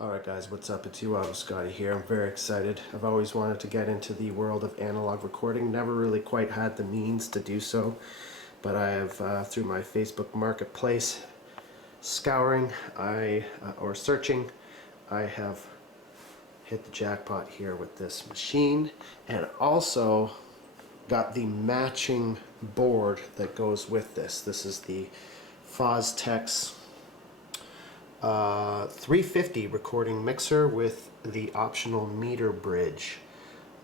Alright guys, what's up? It's Scotty here. I'm very excited. I've always wanted to get into the world of analog recording. Never really quite had the means to do so. But I have, through my Facebook Marketplace scouring or searching, I have hit the jackpot here with this machine. And also got the matching board that goes with this. This is the Fostex 350 recording mixer with the optional meter bridge,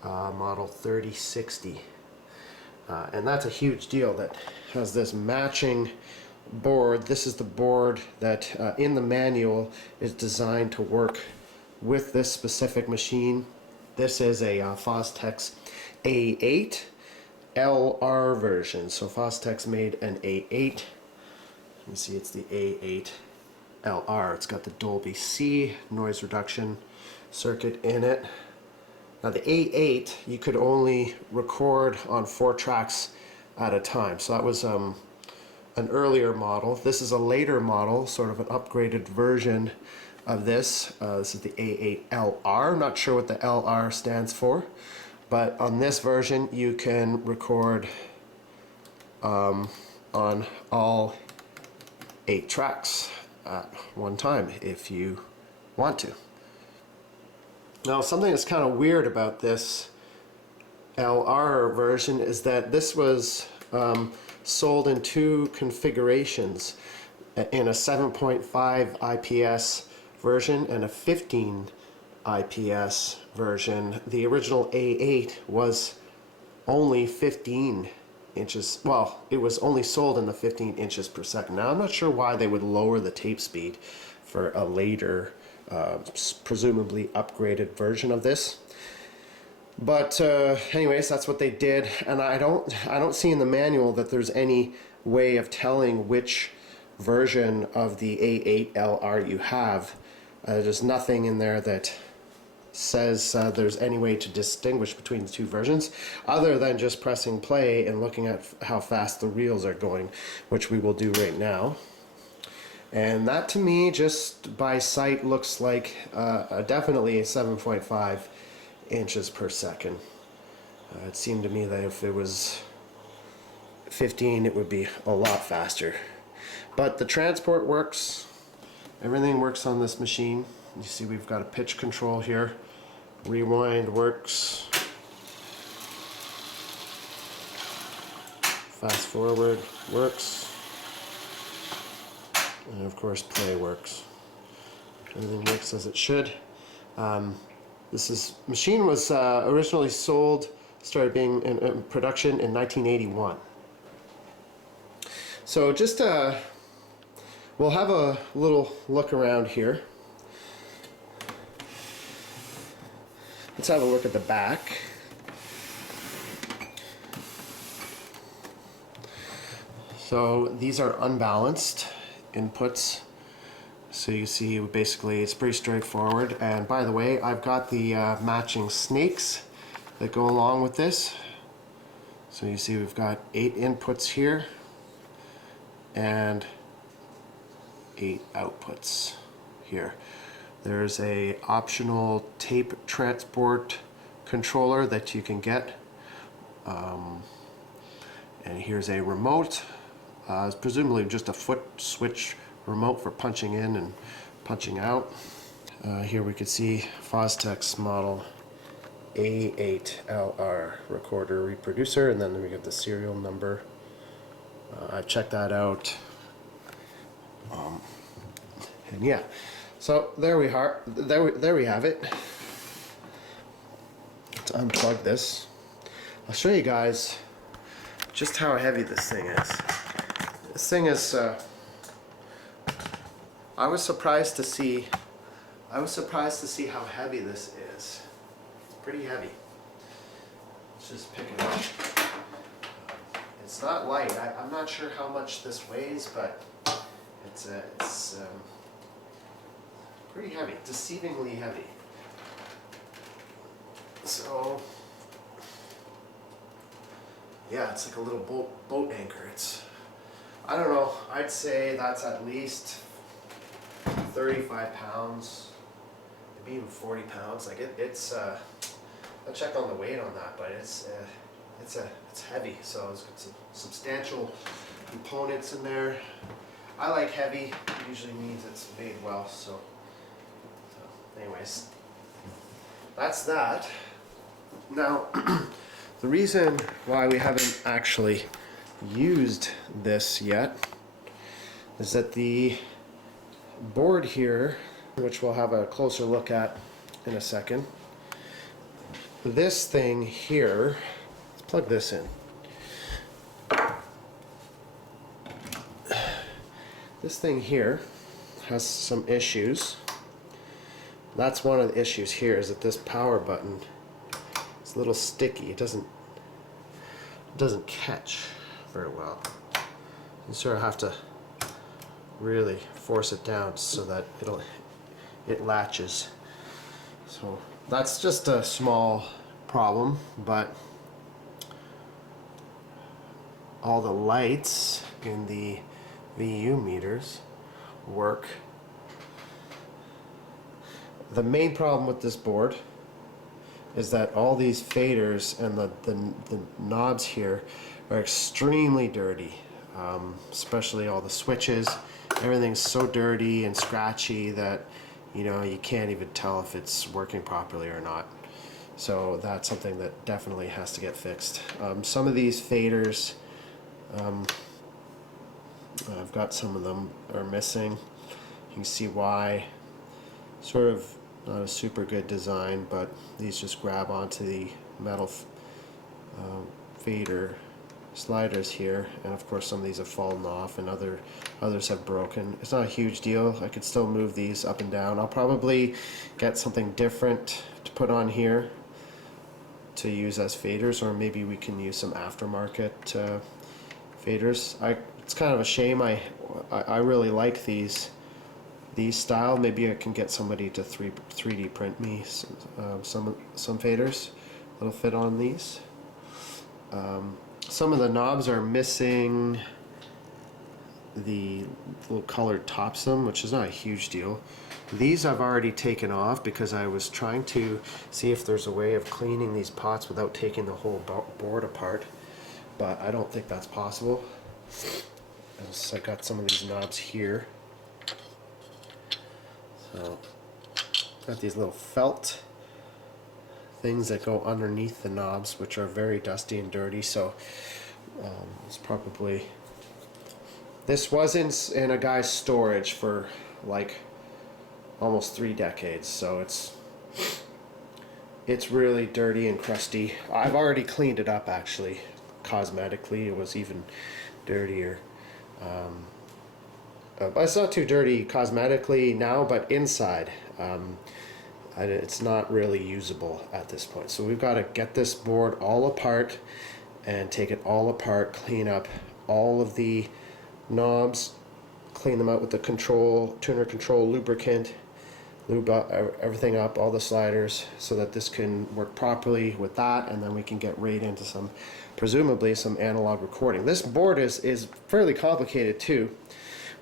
model 3060. And that's a huge deal that has this matching board. This is the board that in the manual is designed to work with this specific machine. This is a Fostex A-8LR version. So Fostex made an A8. You can see it's the A8LR. It's got the Dolby C noise reduction circuit in it. Now the A8, you could only record on 4 tracks at a time. So that was an earlier model. This is a later model, sort of an upgraded version of this. This is the A8LR. Not sure what the LR stands for, but on this version you can record on all 8 tracks at one time if you want to. Now, something that's kind of weird about this LR version is that this was sold in 2 configurations, in a 7.5 IPS version and a 15 IPS version. The original A8 was only 15 inches. Well, it was only sold in the 15 inches per second. Now, I'm not sure why they would lower the tape speed for a later, presumably upgraded version of this. But anyways, that's what they did, and I don't see in the manual that there's any way of telling which version of the A8LR you have. There's nothing in there that says there's any way to distinguish between the 2 versions other than just pressing play and looking at how fast the reels are going, which we will do right now. And that to me, just by sight, looks like definitely 7.5 inches per second. It seemed to me that if it was 15 it would be a lot faster. But the transport works. Everything works on this machine. You see we've got a pitch control here. Rewind works. Fast forward works. And of course play works. Everything works as it should. This machine was originally started being in production in 1981. So just we'll have a little look around here. Let's have a look at the back. So these are unbalanced inputs. So you see basically it's pretty straightforward. And by the way, I've got the matching snakes that go along with this. So you see we've got 8 inputs here and 8 outputs here. There's a optional tape transport controller that you can get, and here's a remote. It's presumably just a foot switch remote for punching in and punching out. Here we could see Fostex Model A8LR recorder reproducer, and then we get the serial number. I checked that out, and yeah. So there we are. There we have it. Let's unplug this. I'll show you guys just how heavy this thing is. This thing is. I was surprised to see how heavy this is. It's pretty heavy. Let's just pick it up. It's not light. I'm not sure how much this weighs, but it's pretty heavy, deceivingly heavy. So yeah, it's like a little boat anchor. I don't know, I'd say that's at least 35 pounds, maybe even 40 pounds. Like it's I'll check on the weight on that, but it's heavy. So it's got some substantial components in there. I like heavy. It usually means it's made well. So anyways, that's that. Now, the reason why we haven't actually used this yet is that the board here, which we'll have a closer look at in a second, this thing here, let's plug this in. This thing here has some issues. That's one of the issues here, is that this power button is a little sticky. It doesn't catch very well. You sort of have to really force it down so that it latches. So that's just a small problem, but all the lights in the VU meters work. The main problem with this board is that all these faders and the knobs here are extremely dirty, especially all the switches. Everything's so dirty and scratchy that you can't even tell if it's working properly or not. So that's something that definitely has to get fixed. Some of these faders, I've got some of them are missing. You can see why. Sort of not a super good design, but these just grab onto the metal fader sliders here, and of course some of these have fallen off and others have broken. It's not a huge deal. I could still move these up and down. I'll probably get something different to put on here to use as faders, or maybe we can use some aftermarket faders. It's kind of a shame. I really like these style. Maybe I can get somebody to 3D print me some faders that'll fit on these. Some of the knobs are missing the little colored topsum, which is not a huge deal. These I've already taken off because I was trying to see if there's a way of cleaning these pots without taking the whole board apart, but I don't think that's possible. So I got some of these knobs here. So got these little felt things that go underneath the knobs, which are very dusty and dirty. So it's probably, this was in a guy's storage for like almost 3 decades, so it's really dirty and crusty. I've already cleaned it up actually. Cosmetically it was even dirtier. But it's not too dirty cosmetically now, but inside it's not really usable at this point. So we've got to get this board all apart and take it all apart, clean up all of the knobs, clean them out with the tuner control lubricant, lube everything up, all the sliders, so that this can work properly with that, and then we can get right into presumably some analog recording. This board is fairly complicated too.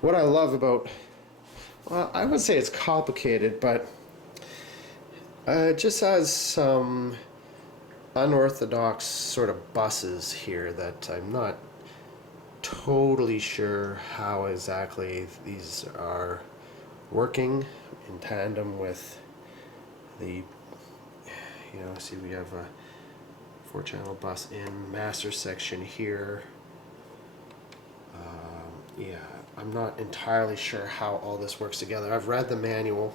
What I love about, well, I wouldn't say it's complicated, but it just has some unorthodox sort of buses here that I'm not totally sure how exactly these are working in tandem with the, see we have a 4-channel bus in master section here. Yeah, I'm not entirely sure how all this works together. I've read the manual.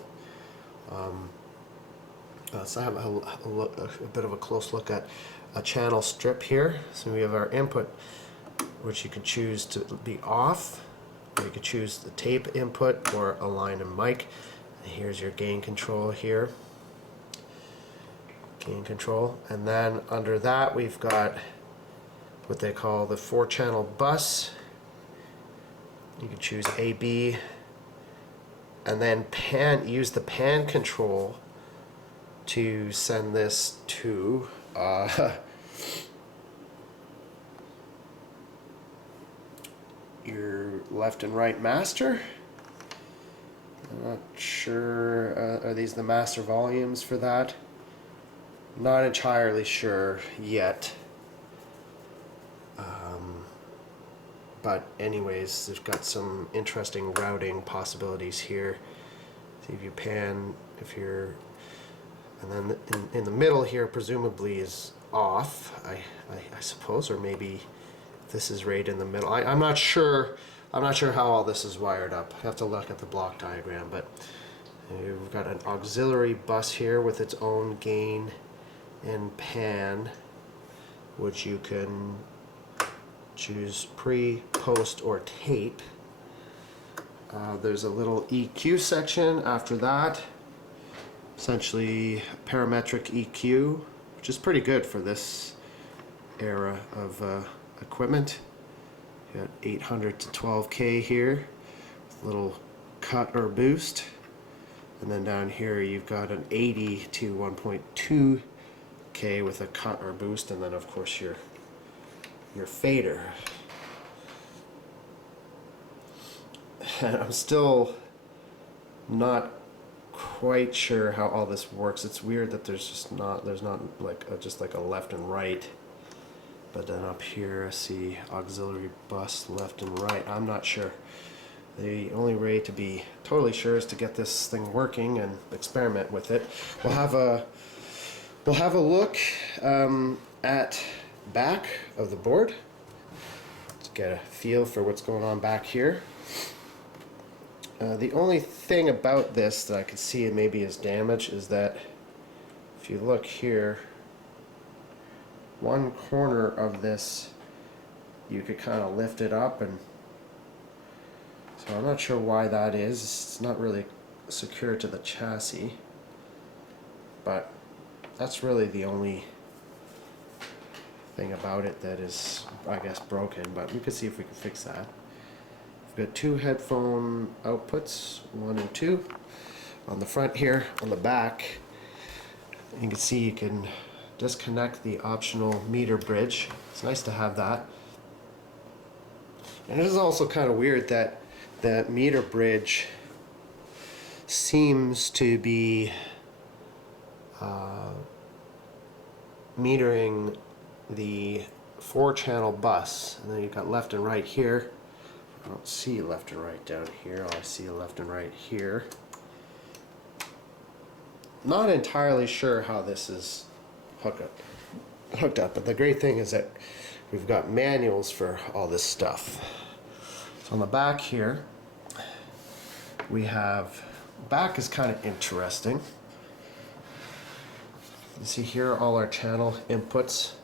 So I have a bit of a close look at a channel strip here. So we have our input, which you can choose to be off, or you can choose the tape input or a line and mic. And here's your gain control here. Gain control. And then under that we've got what they call the 4-channel bus. You can choose A, B, and then use the pan control to send this to your left and right master. I'm not sure, are these the master volumes for that? Not entirely sure yet. But anyways, they've got some interesting routing possibilities here. See if you pan, if you're, and then in the middle here presumably is off, I suppose, or maybe this is right in the middle. I'm not sure. I'm not sure how all this is wired up. I have to look at the block diagram, but we've got an auxiliary bus here with its own gain and pan, which you can choose pre, post, or tape. There's a little EQ section after that, essentially parametric EQ, which is pretty good for this era of equipment. You got 800 to 12K here, with a little cut or boost, and then down here you've got an 80 to 1.2K with a cut or boost, and then of course your fader. And I'm still not quite sure how all this works. It's weird that there's not like just like a left and right, but then up here I see auxiliary bus left and right. I'm not sure. The only way to be totally sure is to get this thing working and experiment with it. We'll have a look at back of the board to get a feel for what's going on back here. The only thing about this that I could see maybe is damage is that if you look here, one corner of this you could kind of lift it up, and so I'm not sure why that is. It's not really secure to the chassis, but that's really the only thing about it that is, I guess, broken, but we could see if we can fix that. We've got two headphone outputs, 1 and 2 on the front here. On the back you can see you can disconnect the optional meter bridge. It's nice to have that. And it is also kind of weird that the meter bridge seems to be metering the 4-channel bus, and then you've got left and right here. I don't see left and right down here. I see left and right here. Not entirely sure how this is hooked up, but the great thing is that we've got manuals for all this stuff. So on the back here, we have, back is kind of interesting. You see here all our channel inputs.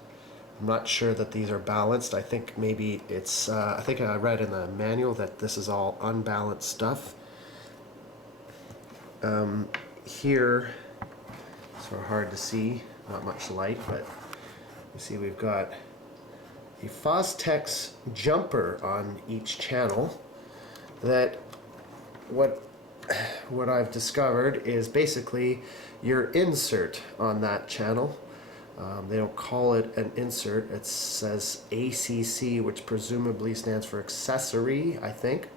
I'm not sure that these are balanced. I think maybe it's, I think I read in the manual that this is all unbalanced stuff. Here, sort of hard to see, not much light, but you see we've got a Fostex jumper on each channel that what I've discovered is basically your insert on that channel. They don't call it an insert. It says ACC, which presumably stands for accessory, I think.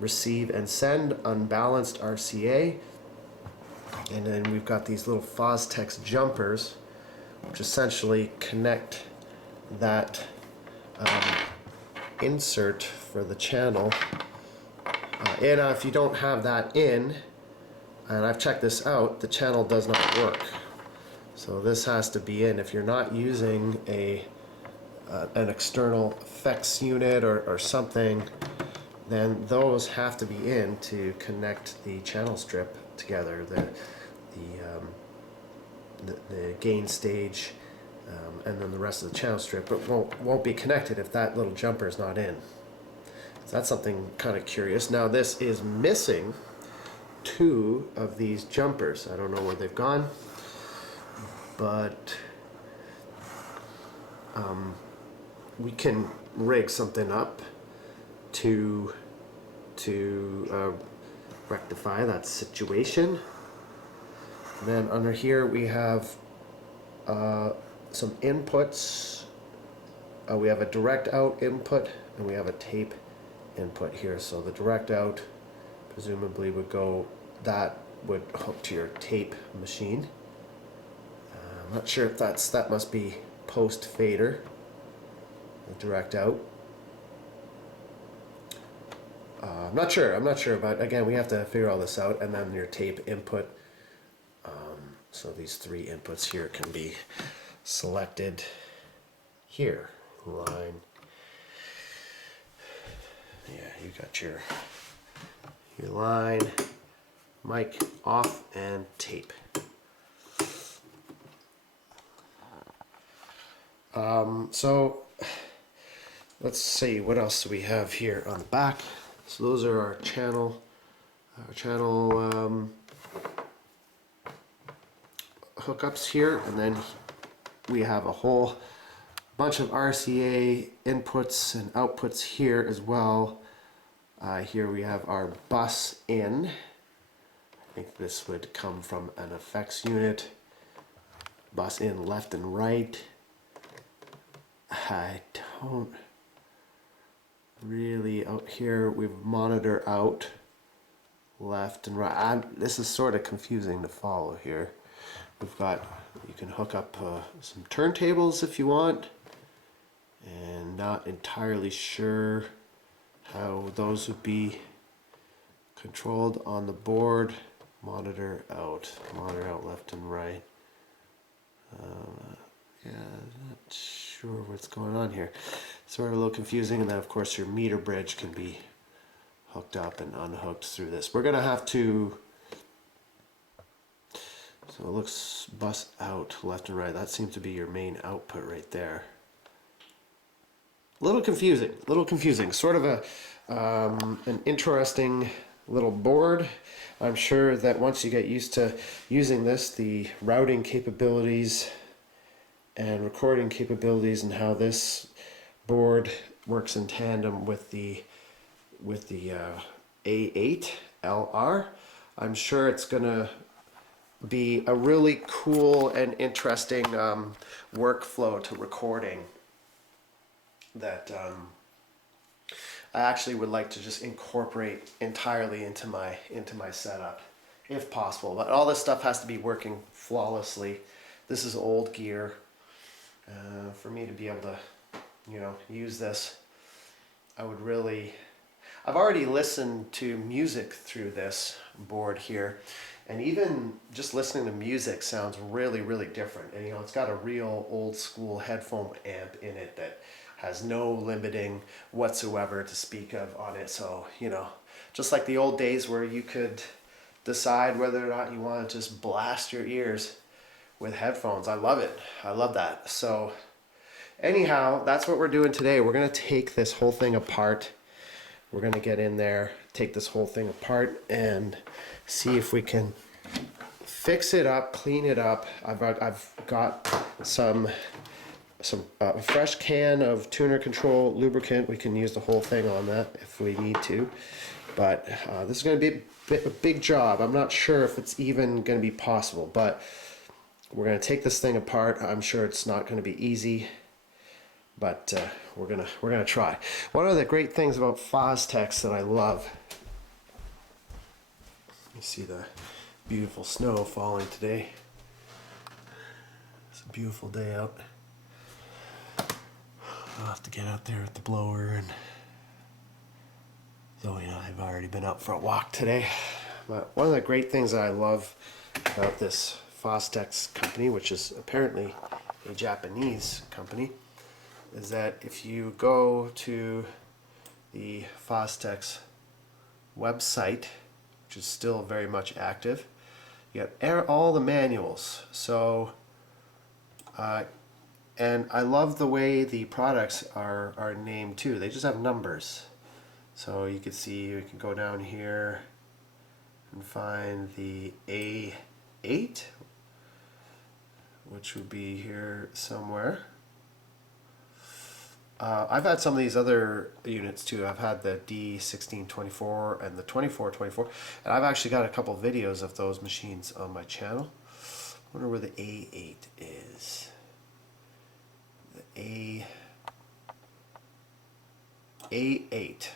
Receive and send unbalanced RCA. And then we've got these little Fostex jumpers, which essentially connect that insert for the channel. And if you don't have that in, and I've checked this out, the channel does not work. So this has to be in. If you're not using an external effects unit or something, then those have to be in to connect the channel strip together, the gain stage, and then the rest of the channel strip. But won't be connected if that little jumper is not in. So that's something kind of curious. Now this is missing 2 of these jumpers. I don't know where they've gone, but we can rig something up to rectify that situation. And then under here we have some inputs. We have a direct out input and we have a tape input here. So the direct out presumably would go that would hook to your tape machine. I'm not sure if that must be post fader, direct out. I'm not sure, but again, we have to figure all this out. And then your tape input. So these three inputs here can be selected here. Line. Yeah, you got your line, mic off, and tape. So let's see, what else do we have here on the back? So those are our channel hookups here, and then we have a whole bunch of RCA inputs and outputs here as well. Here we have our bus in. I think this would come from an effects unit. Bus in left and right. I don't really, out here we have monitor out left and right. This is sort of confusing to follow here. We've got, you can hook up some turntables if you want, and not entirely sure how those would be controlled on the board. Monitor out left and right. Yeah, not sure what's going on here. Sort of a little confusing, and then of course your meter bridge can be hooked up and unhooked through this. We're gonna have to, so it looks bus out left and right. That seems to be your main output right there. A little confusing. Sort of an interesting little board. I'm sure that once you get used to using this, the routing capabilities and recording capabilities and how this board works in tandem with the A-8LR, I'm sure it's gonna be a really cool and interesting workflow to recording that I actually would like to just incorporate entirely into my setup, if possible. But all this stuff has to be working flawlessly. This is old gear. For me to be able to, use this, I've already listened to music through this board here, and even just listening to music sounds really, really different. And it's got a real old school headphone amp in it that has no limiting whatsoever to speak of on it. So, just like the old days where you could decide whether or not you want to just blast your ears with headphones. I love it. I love that. So anyhow, that's what we're doing today. We're going to take this whole thing apart. We're going to get in there, take this whole thing apart, and see if we can fix it up, clean it up. I've got some fresh can of tuner control lubricant. We can use the whole thing on that if we need to. But this is going to be a big job. I'm not sure if it's even going to be possible, but we're going to take this thing apart. I'm sure it's not going to be easy, but we're gonna try. One of the great things about Fostex that I love, you see the beautiful snow falling today. It's a beautiful day out. I'll have to get out there with the blower, and so I've already been out for a walk today. But one of the great things that I love about this Fostex company, which is apparently a Japanese company, is that if you go to the Fostex website, which is still very much active, you got all the manuals. So and I love the way the products are named too. They just have numbers. So you can see, you can go down here and find the A8, which would be here somewhere. I've had some of these other units too. I've had the D1624 and the 2424, and I've actually got a couple of videos of those machines on my channel. I wonder where the A8 is. The A8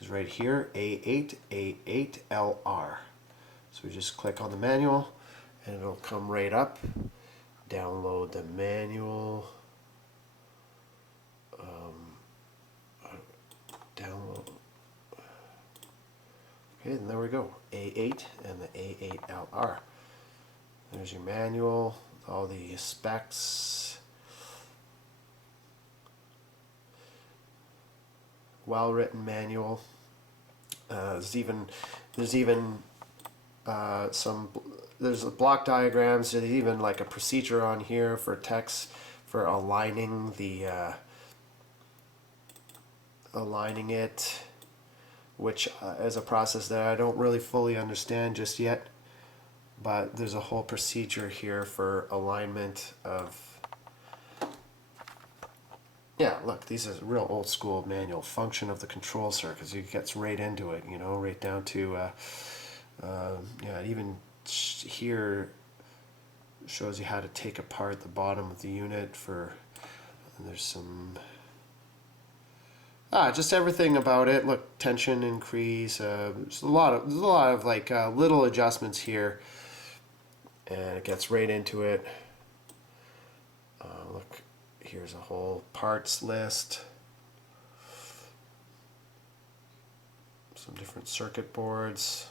is right here. A8, A8LR. So we just click on the manual and it'll come right up. Download the manual. Download. Okay, and there we go. A8 and the A8LR. There's your manual, all the specs. Well-written manual. There's even there's block diagrams. There's even like a procedure on here for text for aligning the aligning it, which is a process that I don't really fully understand just yet. But there's a whole procedure here for alignment of. Yeah, look, these are real old school manual function of the control circuits. It gets right into it, you know, right down to, yeah, even here shows you how to take apart the bottom of the unit for, and there's some, just everything about it. Look, tension increase, there's a lot of like little adjustments here, and it gets right into it. Look. Here's a whole parts list, some different circuit boards.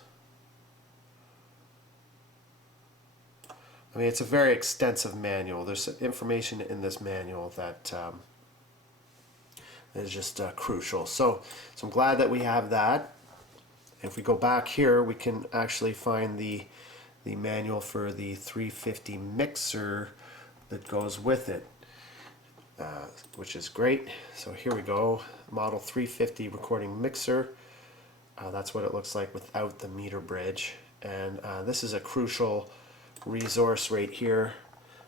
I mean, it's a very extensive manual. There's information in this manual that is just crucial. So I'm glad that we have that. If we go back here, we can actually find the manual for the 350 mixer that goes with it. Which is great. So here we go, Model 350 recording mixer. That's what it looks like without the meter bridge. And this is a crucial resource right here.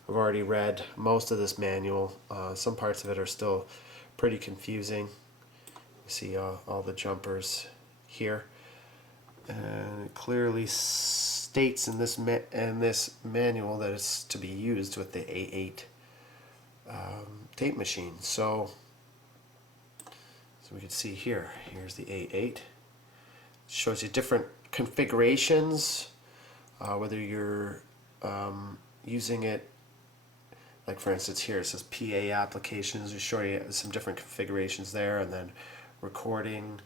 I've already read most of this manual. Some parts of it are still pretty confusing. You see all the jumpers here. And it clearly states in this manual that it's to be used with the A8 tape machine. So we can see here, here's the A8. It shows you different configurations, whether you're using it, like for instance here it says PA applications. We show you some different configurations there, and then recording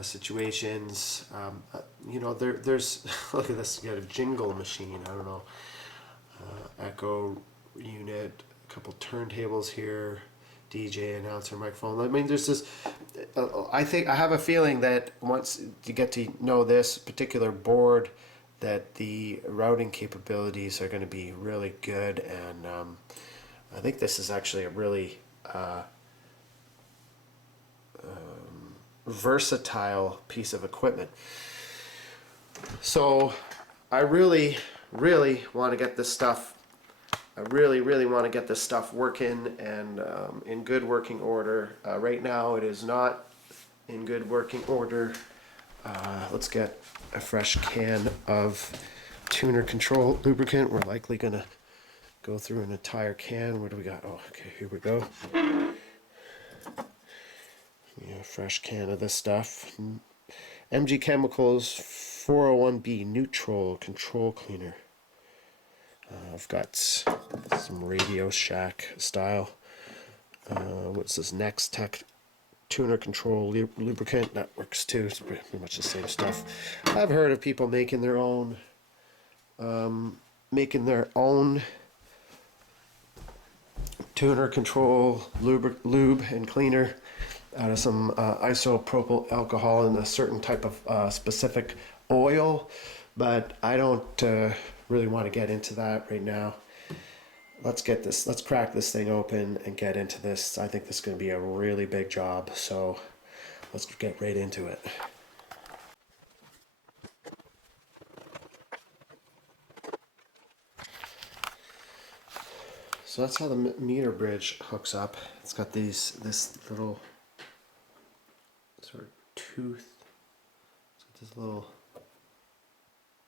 situations. You know, there's look at this, you got a jingle machine, I don't know, echo unit, couple turntables here, DJ, announcer, microphone. I mean, there's this. I have a feeling that once you get to know this particular board, that the routing capabilities are going to be really good, and I think this is actually a really versatile piece of equipment. So I really want to get this stuff. I really want to get this stuff working and in good working order. Right now it is not in good working order. Let's get a fresh can of tuner control lubricant. We're likely going to go through an entire can. What do we got? Oh, okay, here we go. Yeah, fresh can of this stuff. MG Chemicals 401B Neutral Control Cleaner. I've got some Radio Shack style. What's this? Next Tech Tuner Control Lubricant. That works too. It's pretty much the same stuff. I've heard of people making their own tuner control lube and cleaner out of some isopropyl alcohol and a certain type of specific oil, but I don't really want to get into that right now. Let's crack this thing open and get into this. I think this is going to be a really big job, so let's get right into it. So that's how the meter bridge hooks up. It's got this little sort of tooth. It's got this little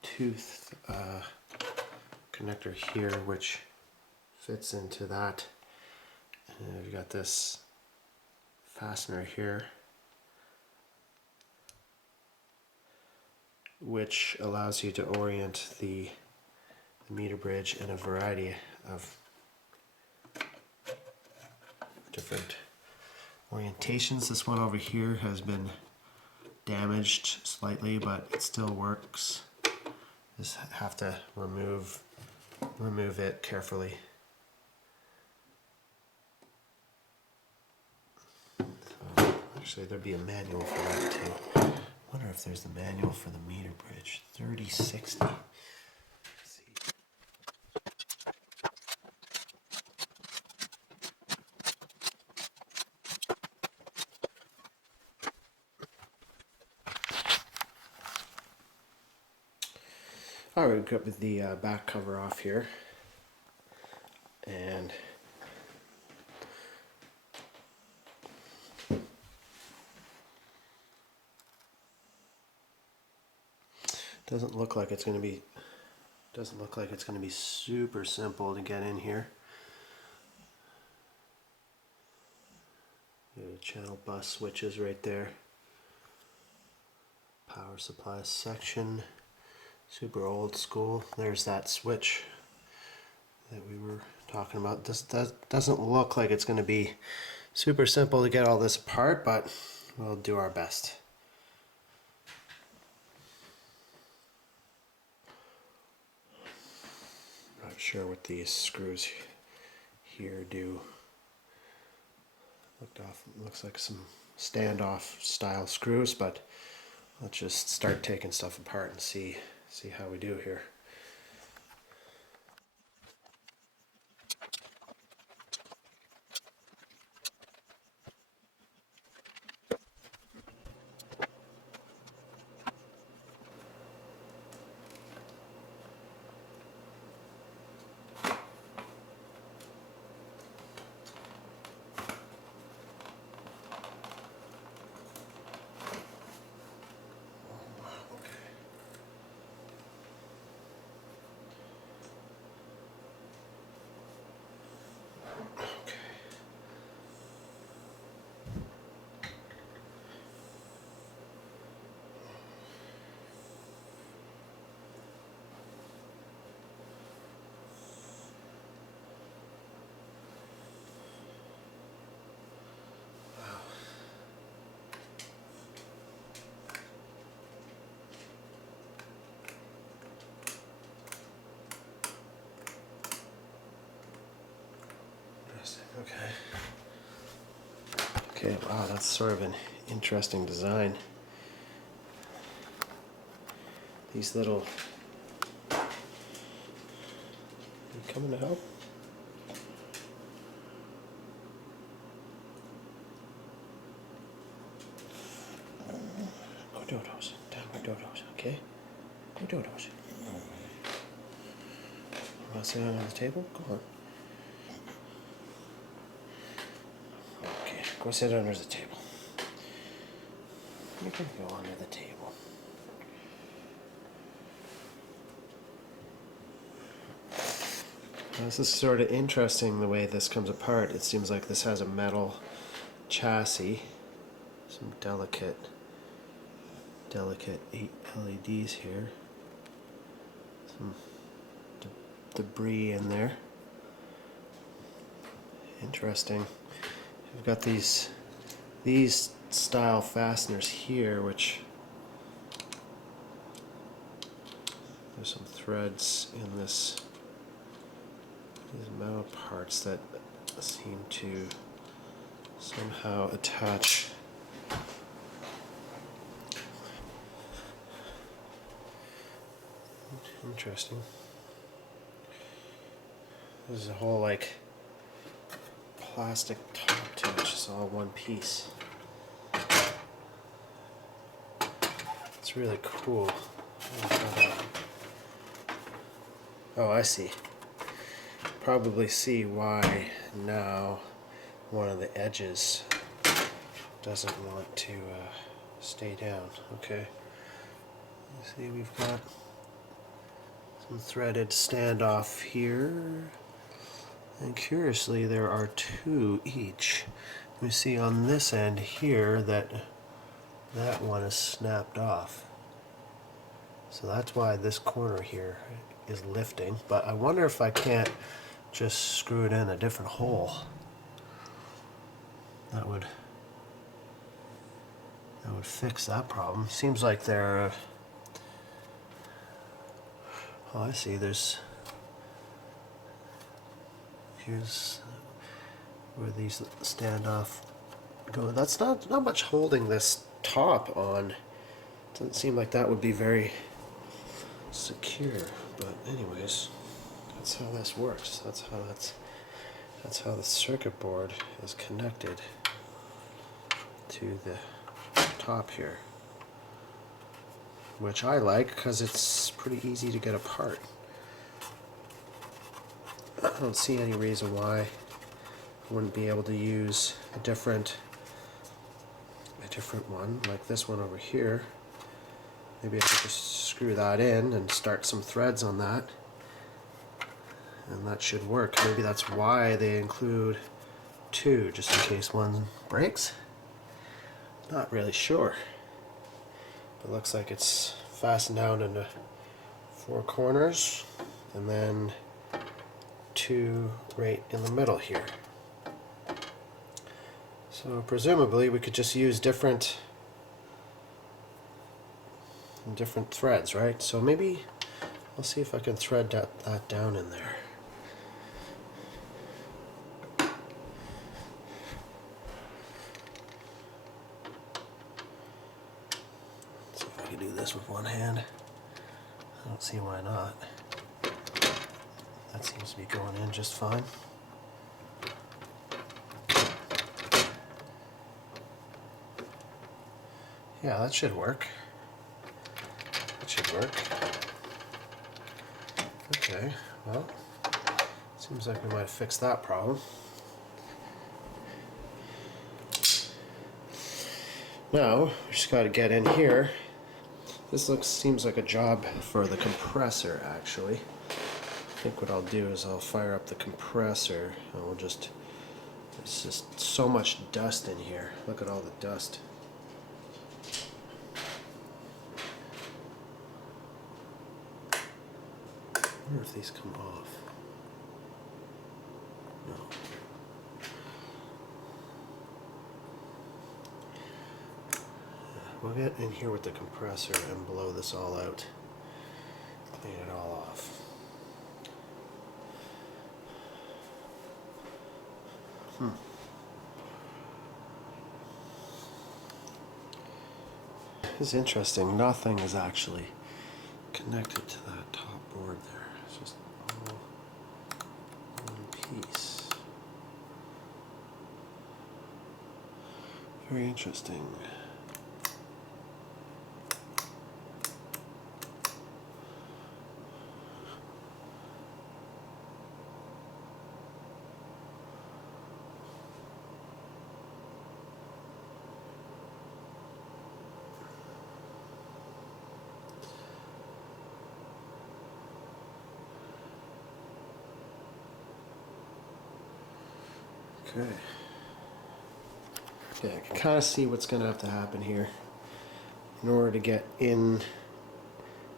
tooth connector here, which fits into that. And we've got this fastener here, which allows you to orient the meter bridge in a variety of different orientations. This one over here has been damaged slightly, but it still works. Just have to remove it carefully. So, actually, there'd be a manual for that too. I wonder if there's the manual for the meter bridge. 3060. Alright, we've got the back cover off here, and doesn't look like it's going to be super simple to get in here. The channel bus switches right there. Power supply section. Super old school. There's that switch that we were talking about. This doesn't look like it's going to be super simple to get all this apart, but we'll do our best. Not sure what these screws here do. Looks like some standoff style screws, but let's just start taking stuff apart and see how we do here. Okay, wow, that's sort of an interesting design. These little... You coming to help? Go dodos. Down go dodos, okay? Go dodos. Want to sit down on the table? Go on. Okay, go sit under the table. You can go under the table. This is sort of interesting the way this comes apart. It seems like this has a metal chassis, some delicate 8 LEDs here, some debris in there. Interesting. We've got these style fasteners here, which there's some threads in these metal parts that seem to somehow attach. Interesting. There's a whole like plastic top to it, just all one piece. It's really cool. Oh, I see. Probably see why now one of the edges doesn't want to stay down. Okay. You see, we've got some threaded standoff here, and curiously there are two each. You see on this end here that one is snapped off. So that's why this corner here is lifting, but I wonder if I can't just screw it in a different hole. That would fix that problem. Seems like they're oh, I see, here's where these stand off go. That's not much holding this top on. Doesn't seem like that would be very secure, but anyways, that's how this works. That's how the circuit board is connected to the top here, which I like because it's pretty easy to get apart. I don't see any reason why I wouldn't be able to use a different one, like this one over here. Maybe I could just screw that in and start some threads on that, and that should work. Maybe that's why they include two, just in case one breaks. Not really sure. It looks like it's fastened down into 4 corners, and then 2 right in the middle here. So presumably we could just use different threads, right? So maybe I'll see if I can thread that down in there. See if I can do this with one hand. I don't see why not. That seems to be going in just fine. Yeah, that should work. That should work. Okay, well, seems like we might have fixed that problem. Now, we just got to get in here. This seems like a job for the compressor, actually. I think what I'll do is I'll fire up the compressor, and we'll just, there's just so much dust in here. Look at all the dust. I wonder if these come off. No. We'll get in here with the compressor and blow this all out. Clean it all off. This is interesting. Nothing is actually connected to that top board there. It's just all one piece. Very interesting. Okay. Yeah, I can kind of see what's going to have to happen here. In order to get in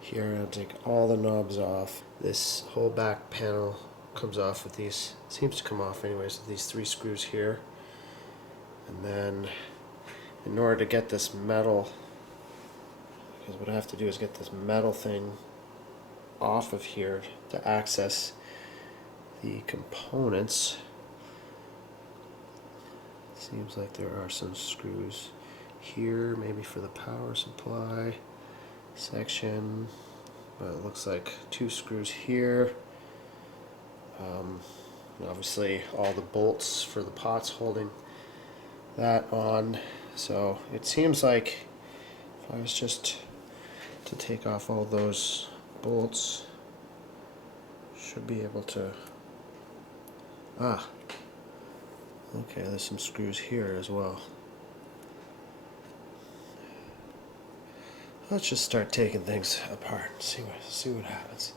here, I'll take all the knobs off. This whole back panel comes off with these, seems to come off anyways, with these 3 screws here. And then in order to get this metal, because what I have to do is get this metal thing off of here to access the components. Seems like there are some screws here, maybe for the power supply section, but it looks like 2 screws here. Obviously all the bolts for the pots holding that on. So it seems like if I was just to take off all those bolts, should be able to, okay, there's some screws here as well. Let's just start taking things apart and see what happens.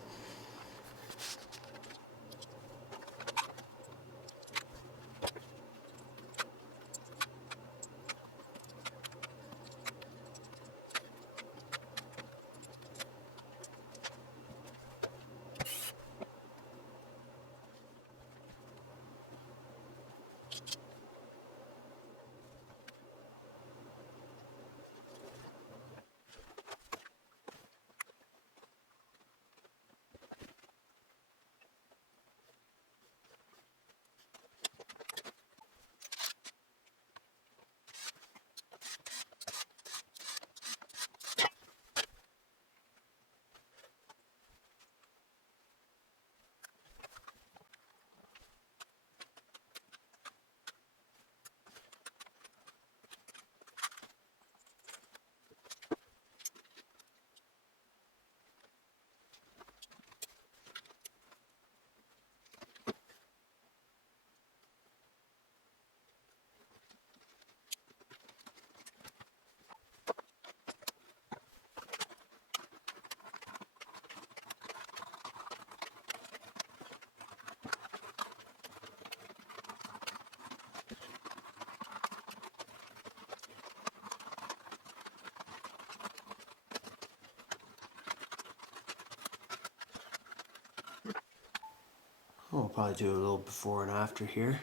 I'll probably do a little before and after here.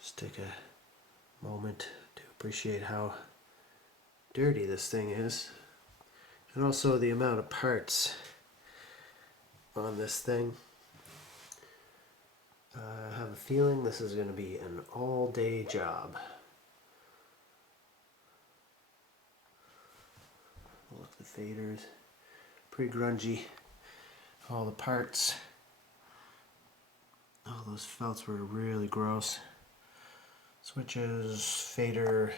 Just take a moment to appreciate how dirty this thing is. And also the amount of parts on this thing. I have a feeling this is going to be an all-day job. Look at the faders. Pretty grungy. All the parts. Oh, those felts were really gross. Switches, fader,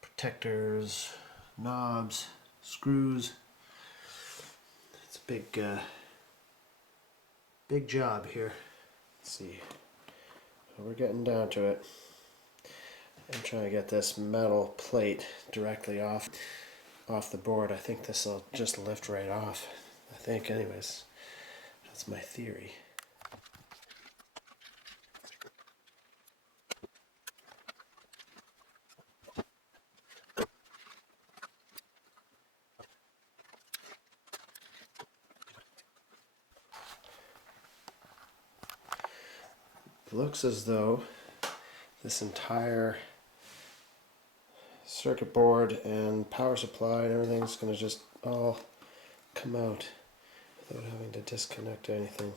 protectors, knobs, screws. It's a big job here. Let's see. We're getting down to it. I'm trying to get this metal plate directly off the board. I think this will just lift right off. I think, anyways. That's my theory. It looks as though this entire circuit board and power supply and everything's going to just all come out without having to disconnect anything.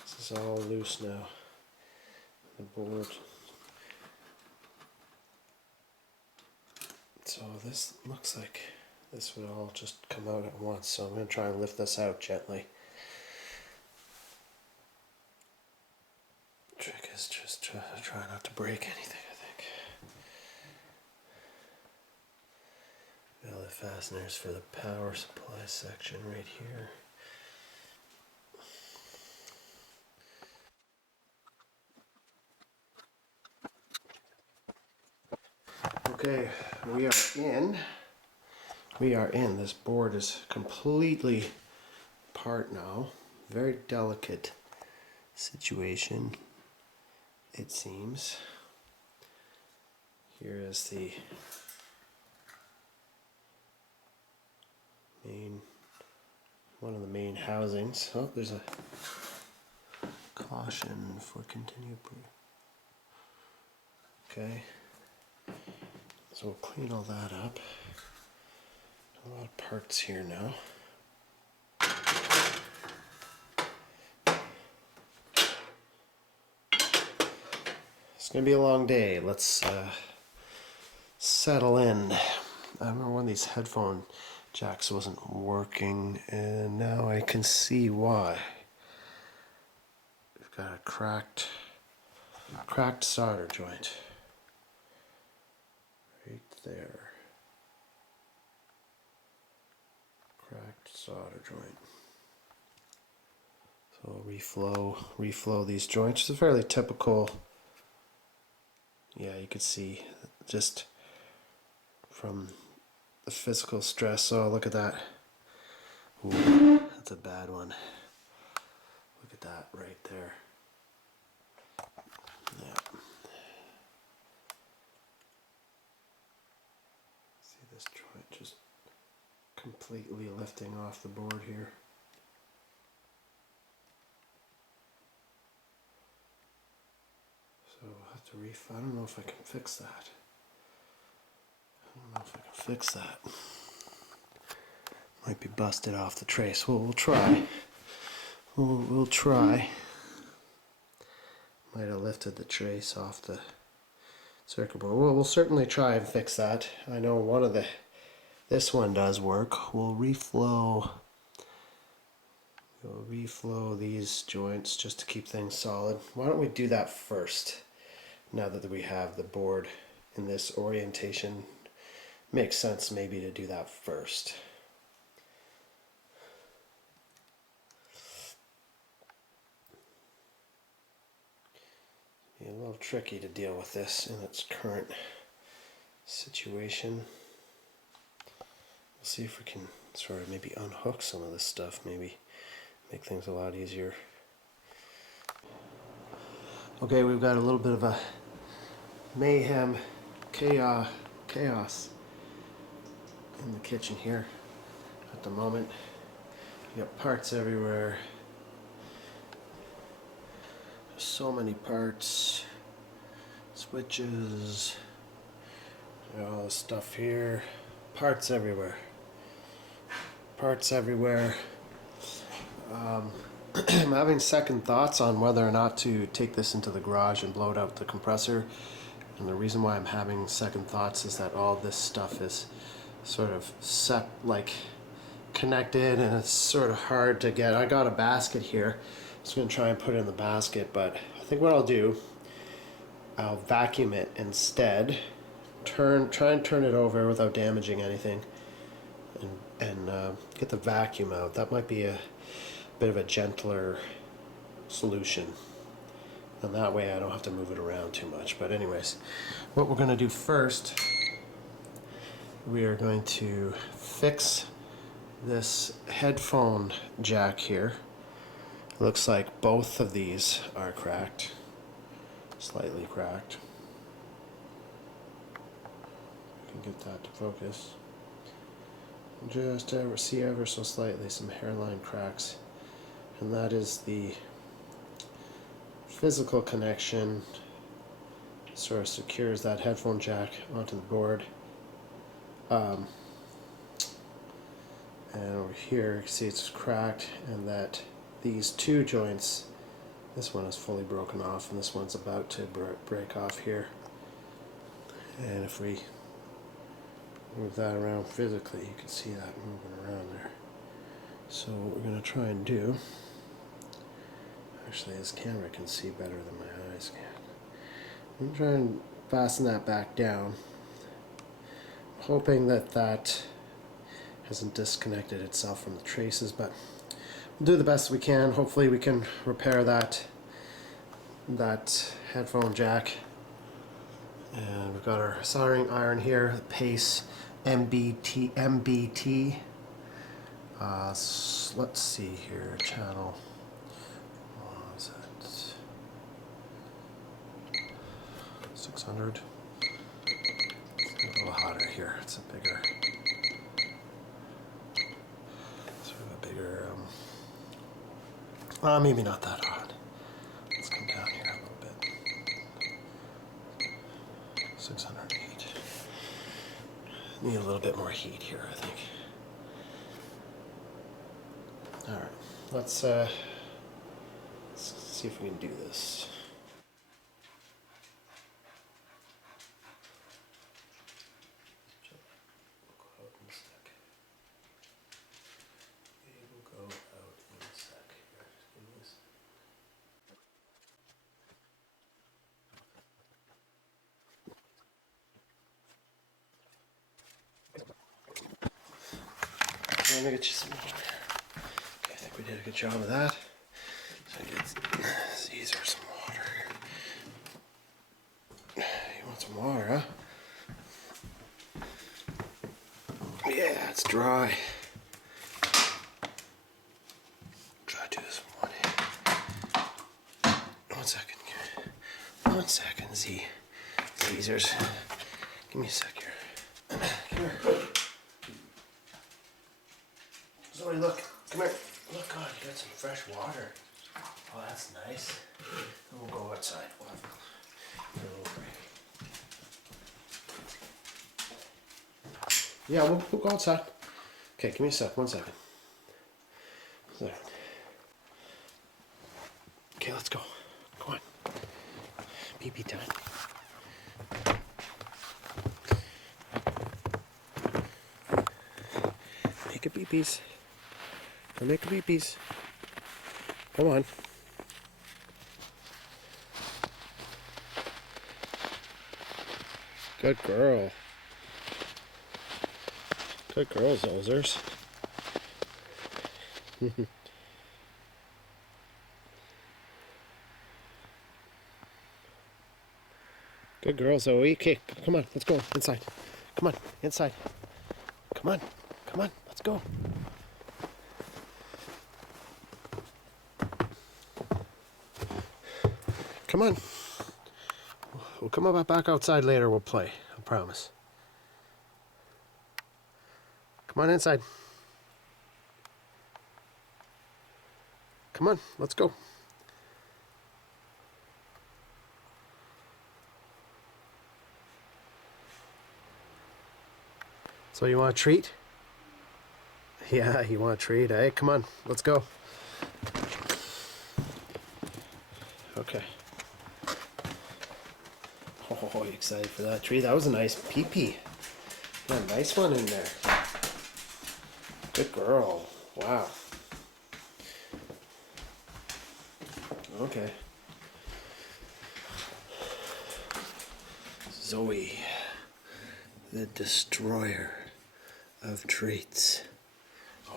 This is all loose now. The board. So this looks like this would all just come out at once. So I'm going to try and lift this out gently. The trick is just to try not to break anything, I think. Got the fasteners for the power supply section right here. Okay, we are in. This board is completely apart now. Very delicate situation, it seems. Here is the one of the main housings. Oh, there's a caution for continued. Okay. So we'll clean all that up. A lot of parts here now. It's going to be a long day. Let's settle in. I remember one of these headphone jacks wasn't working, and now I can see why. We've got a cracked solder joint. Right there. Cracked solder joint. So reflow these joints. It's a fairly typical, yeah, you could see just from the physical stress. Oh, look at that. Ooh, that's a bad one. Look at that right there. Yeah. See this joint just completely lifting off the board here. So I'll have to I don't know if I can fix that. Might be busted off the trace. Well, we'll try. We'll try. Might have lifted the trace off the circuit board. Well, we'll certainly try and fix that. I know this one does work. We'll reflow these joints just to keep things solid. Why don't we do that first? Now that we have the board in this orientation, makes sense maybe to do that first. Be a little tricky to deal with this in its current situation. We'll see if we can sort of maybe unhook some of this stuff, maybe make things a lot easier. Okay, we've got a little bit of a mayhem, chaos in the kitchen here at the moment. You got parts everywhere. so many parts, switches, all this stuff here, parts everywhere. Parts everywhere. I'm having second thoughts on whether or not to take this into the garage and blow it out the compressor. And the reason why I'm having second thoughts is that all this stuff is sort of connected, and it's sort of hard to get. I got a basket here. I was going to try and put it in the basket, but I think what I'll do, I'll vacuum it instead. Try and turn it over without damaging anything, and get the vacuum out. That might be a bit of a gentler solution, and that way I don't have to move it around too much. But anyways, what we're going to do first, we are going to fix this headphone jack here. Looks like both of these are cracked, slightly cracked. You can get that to focus. Just see ever so slightly some hairline cracks, and that is the physical connection. Sort of secures that headphone jack onto the board. And over here you can see it's cracked, and that these two joints, this one is fully broken off and this one's about to break off here. And if we move that around physically, you can see that moving around there. So what we're going to try and do, actually this camera can see better than my eyes can. I'm going to try and fasten that back down, hoping that that hasn't disconnected itself from the traces, but we'll do the best we can. Hopefully we can repair that headphone jack. And we've got our soldering iron here, Pace MBT. Let's see here, channel. What was it? 600. It's a little hotter here. It's a bigger. Maybe not that hot. Let's come down here a little bit. 600 heat. Need a little bit more heat here, I think. Alright, let's see if we can do this. Let me get you some water. Okay, I think we did a good job of that. So I get Caesar some water here. You want some water, huh? Yeah, it's dry. Try to do this one. 1 second. 1 second, Z. Caesars. Give me a sec here. Come here. Zoe, look. Come here. Look, God, you got some fresh water. Oh, that's nice. Then we'll go outside. We'll have a little break. Yeah, we'll go outside. Okay, give me a sec. 1 second. Okay, let's go. Come on. Pee-pee time. Make a pee-pees. Go make a pee-pees. Come on. Good girl. Good girl, Zolzers. Good girl, Zoe. Okay, come on, let's go inside. Come on, inside. Come on, let's go. Come on. We'll come up back outside later. We'll play. I promise. Come on inside. Come on, let's go. So you want a treat? Yeah, you want a treat. Hey, come on, let's go. Okay. Oh, you excited for that treat? That was a nice pee-pee. Got a nice one in there. Good girl. Wow. Okay. Zoe, the destroyer of treats.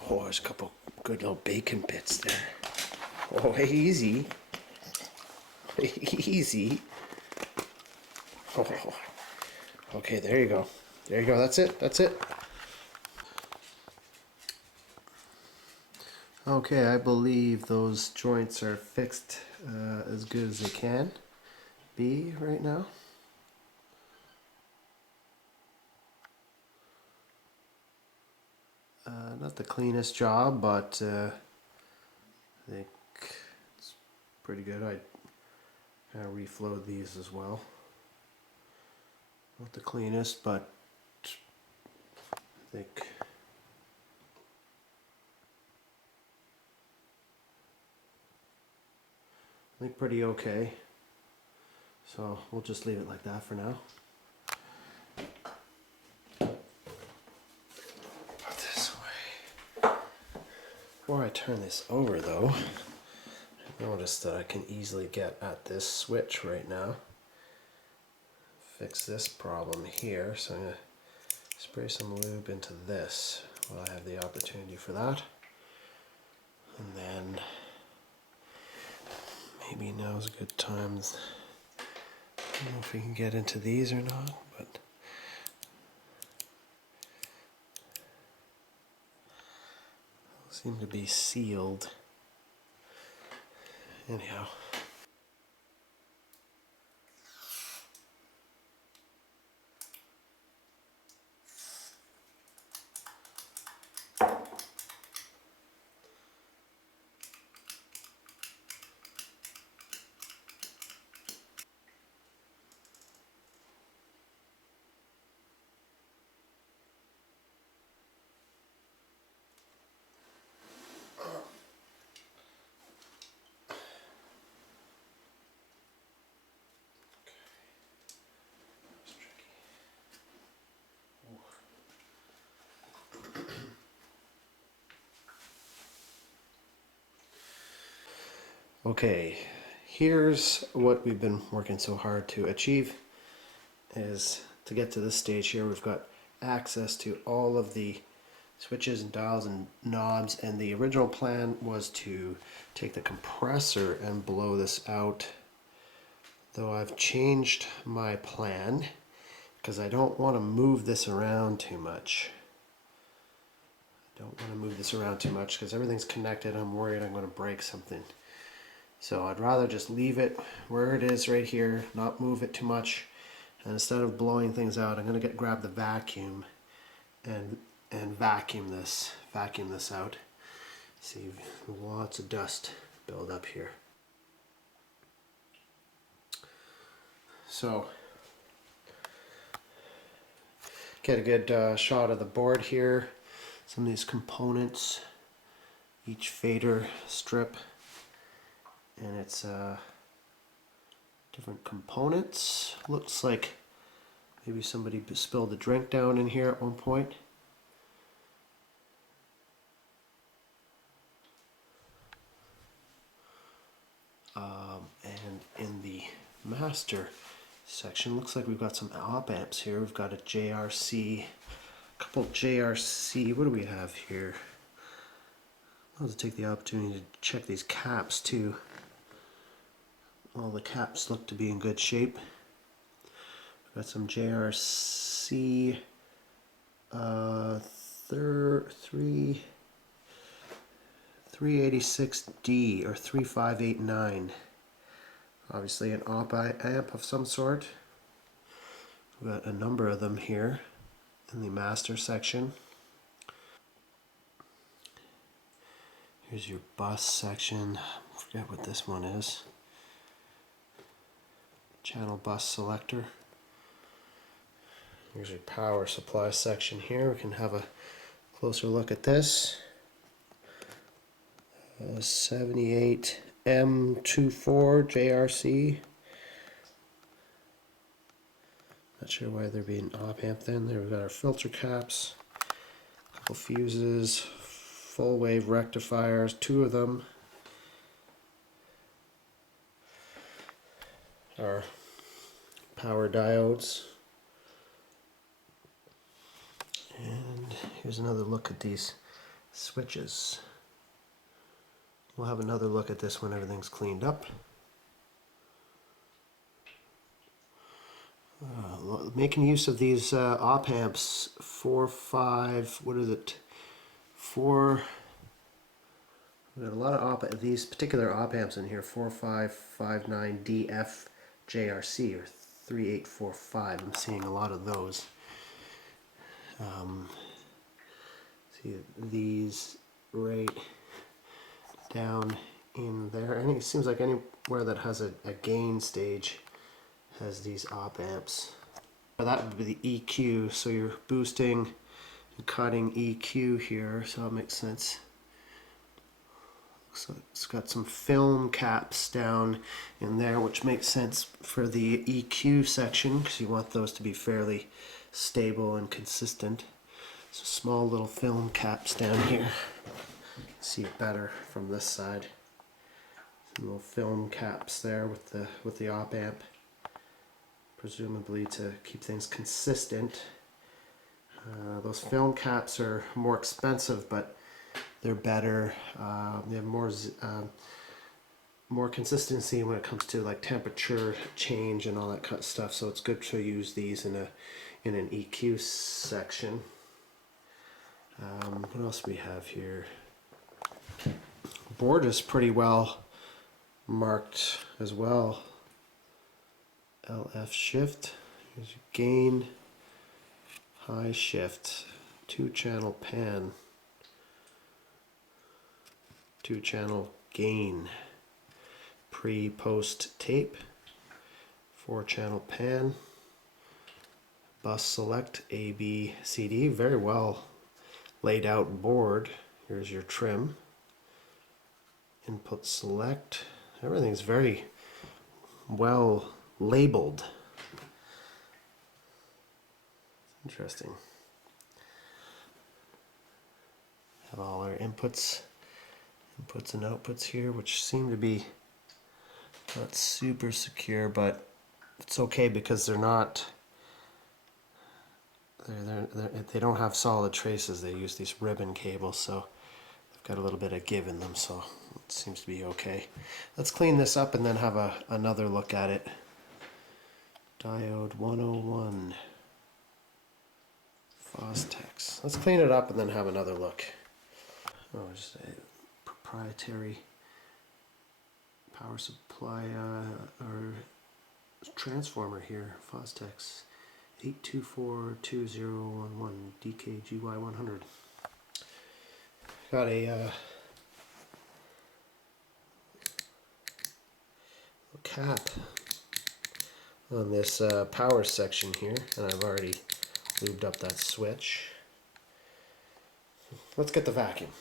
Oh, there's a couple good little bacon bits there. Oh, hey, easy. Easy. Oh. Okay, there you go. There you go. That's it. That's it. Okay, I believe those joints are fixed as good as they can be right now. Not the cleanest job, but I think it's pretty good. I reflowed these as well. Not the cleanest, but I think pretty okay. So we'll just leave it like that for now. Put this away. Before I turn this over though, notice that I can easily get at this switch right now. Fix this problem here. So I'm going to spray some lube into this while I have the opportunity for that. And then maybe now's a good time. I don't know if we can get into these or not, but seem to be sealed. Anyhow. Okay, here's what we've been working so hard to achieve, is to get to this stage here. We've got access to all of the switches and dials and knobs, and the original plan was to take the compressor and blow this out, though I've changed my plan because I don't want to move this around too much. Because everything's connected. I'm worried I'm going to break something. So I'd rather just leave it where it is right here, not move it too much. And instead of blowing things out, I'm going to grab the vacuum and vacuum this out. See, lots of dust build up here. So get a good shot of the board here. Some of these components, each fader strip, and it's different components. Looks like maybe somebody spilled a drink down in here at one point. And in the master section, looks like we've got some op amps here. We've got a JRC, a couple JRC. What do we have here? I'll just take the opportunity to check these caps too. All the caps look to be in good shape. We've got some JRC 386D or 3589. Obviously an op amp of some sort. We've got a number of them here in the master section. Here's your bus section. I forget what this one is. Channel bus selector. Here's your power supply section here. We can have a closer look at this. 78 M24 JRC. Not sure why they're being op-amp then. There we've got our filter caps, a couple fuses, full wave rectifiers, 2 of them. Our power diodes. And here's another look at these switches. We'll have another look at this when everything's cleaned up. Making use of these op amps, 4, 5, what is it? 4. We've got a lot of these particular op amps in here. 4559 DF JRC or 3845. I'm seeing a lot of those. See these right down in there. And it seems like anywhere that has a gain stage has these op amps. That would be the EQ, so you're boosting and cutting EQ here, so that makes sense. So it's got some film caps down in there, which makes sense for the EQ section because you want those to be fairly stable and consistent. So small little film caps down here. See it better from this side. Some little film caps there with the op amp, presumably to keep things consistent. Those film caps are more expensive, but they're better. They have more consistency when it comes to like temperature change and all that kind of stuff. So it's good to use these in an EQ section. What else do we have here? Board is pretty well marked as well. LF shift. Here's your gain. High shift. 2-channel pan. 2-channel gain. Pre-post tape. 4-channel pan. Bus select A, B, C, D. Very well laid out board. Here's your trim. Input select. Everything's very well labeled. Interesting. Have all our inputs and outputs here, which seem to be not super secure, but it's okay because they're not. They don't have solid traces. They use these ribbon cables, so they've got a little bit of give in them, so it seems to be okay. Let's clean this up and then have another look at it. Diode 101. Fostex. Let's clean it up and then have another look. Oh, just a proprietary power supply or transformer here. Fostex A-8LR DKGY100. Got a cap on this power section here, and I've already lubed up that switch. Let's get the vacuum.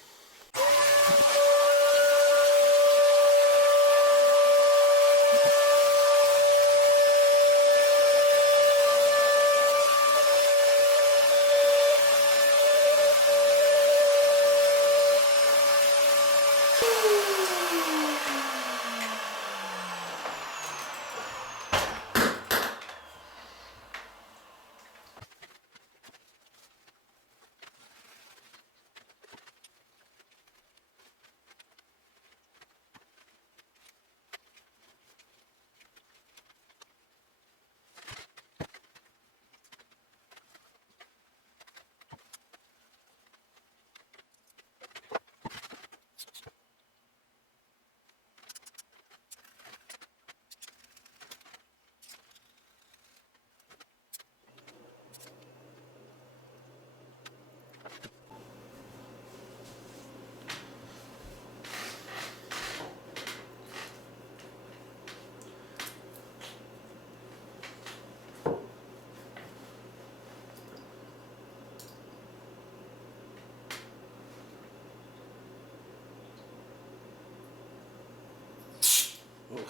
Oh,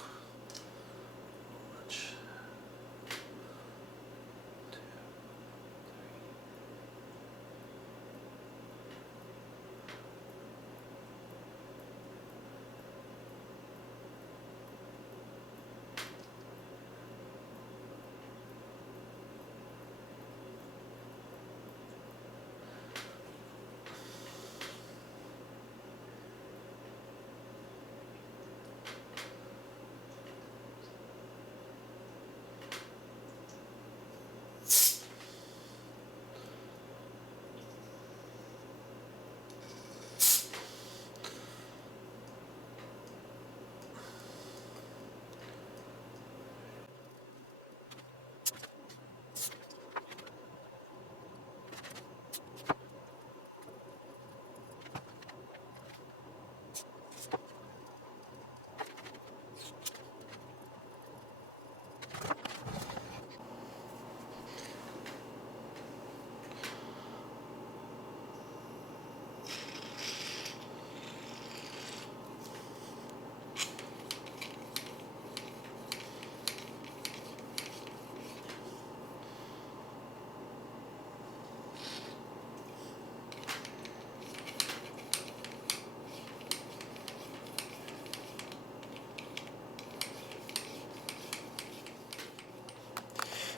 much.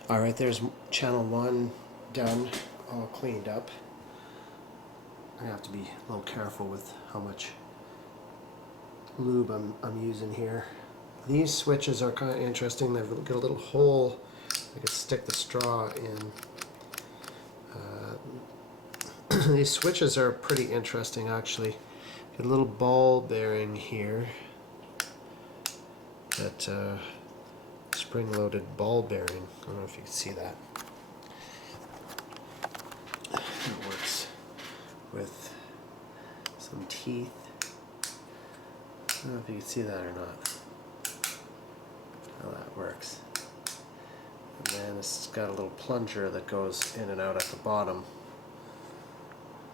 All right, there's channel 1 done, all cleaned up. I have to be a little careful with how much lube I'm using here. These switches are kind of interesting. They've got a little hole I could stick the straw in. These switches are pretty interesting actually. Got a little ball bearing here, that spring-loaded ball bearing. I don't know if you can see that. It works with some teeth. I don't know if you can see that or not, how that works. And then it's got a little plunger that goes in and out at the bottom.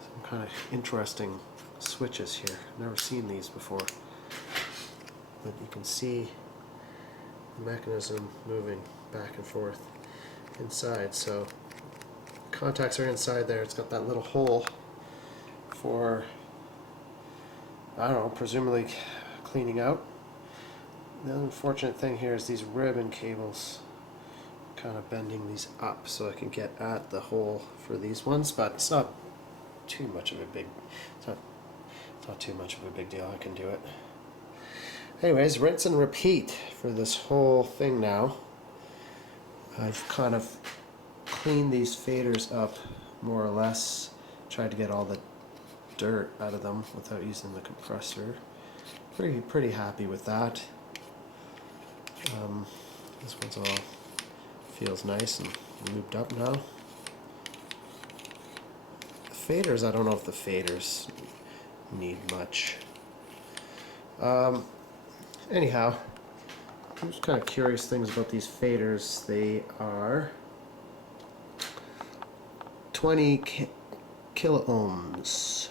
Some kind of interesting switches here. I've never seen these before. But you can see the mechanism moving back and forth inside. So contacts are inside there. It's got that little hole for, I don't know, presumably cleaning out. The unfortunate thing here is these ribbon cables, kind of bending these up so I can get at the hole for these ones, but it's not too much of a big, it's not too much of a big deal. I can do it. Anyways, rinse and repeat for this whole thing now. I've kind of cleaned these faders up more or less, tried to get all the dirt out of them without using the compressor. Pretty happy with that. This one's all feels nice and lubed up now. The faders, I don't know if the faders need much. Anyhow, I'm just kind of curious things about these faders. They are 20 kilo ohms.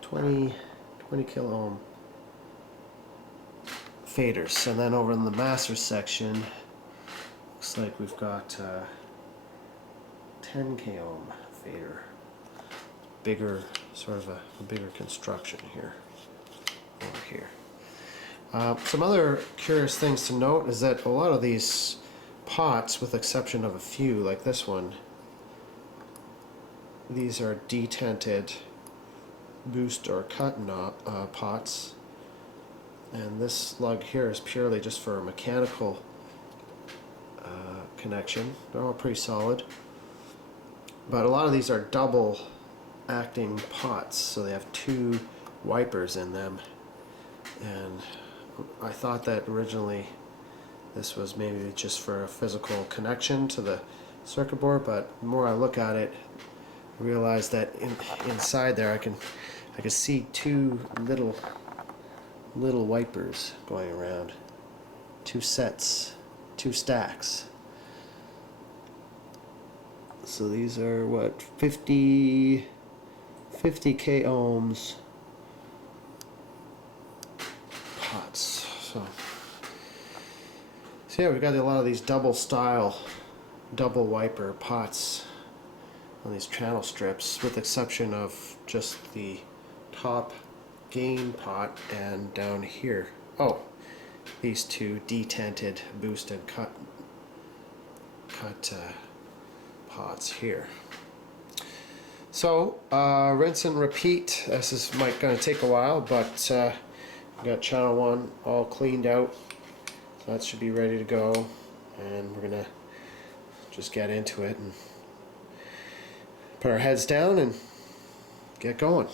20 kilo ohm faders. And then over in the master section, looks like we've got 10 k ohm fader. Bigger, sort of a bigger construction here, over here. Some other curious things to note is that a lot of these pots, with exception of a few, like this one, these are detented boost or cut pots, and this lug here is purely just for a mechanical connection. They're all pretty solid, but a lot of these are double acting pots, so they have two wipers in them, and I thought that originally this was maybe just for a physical connection to the circuit board, but the more I look at it, I realize that inside there I can see two little wipers going around, two sets, two stacks. So these are what, 50 k ohms pots. So yeah, we've got a lot of these double wiper pots on these channel strips, with the exception of just the top gain pot and down here. Oh, these two detented boost and cut pots here. So rinse and repeat. This is going to take a while, but we got channel 1 all cleaned out, so that should be ready to go, and we're gonna just get into it and put our heads down and get going.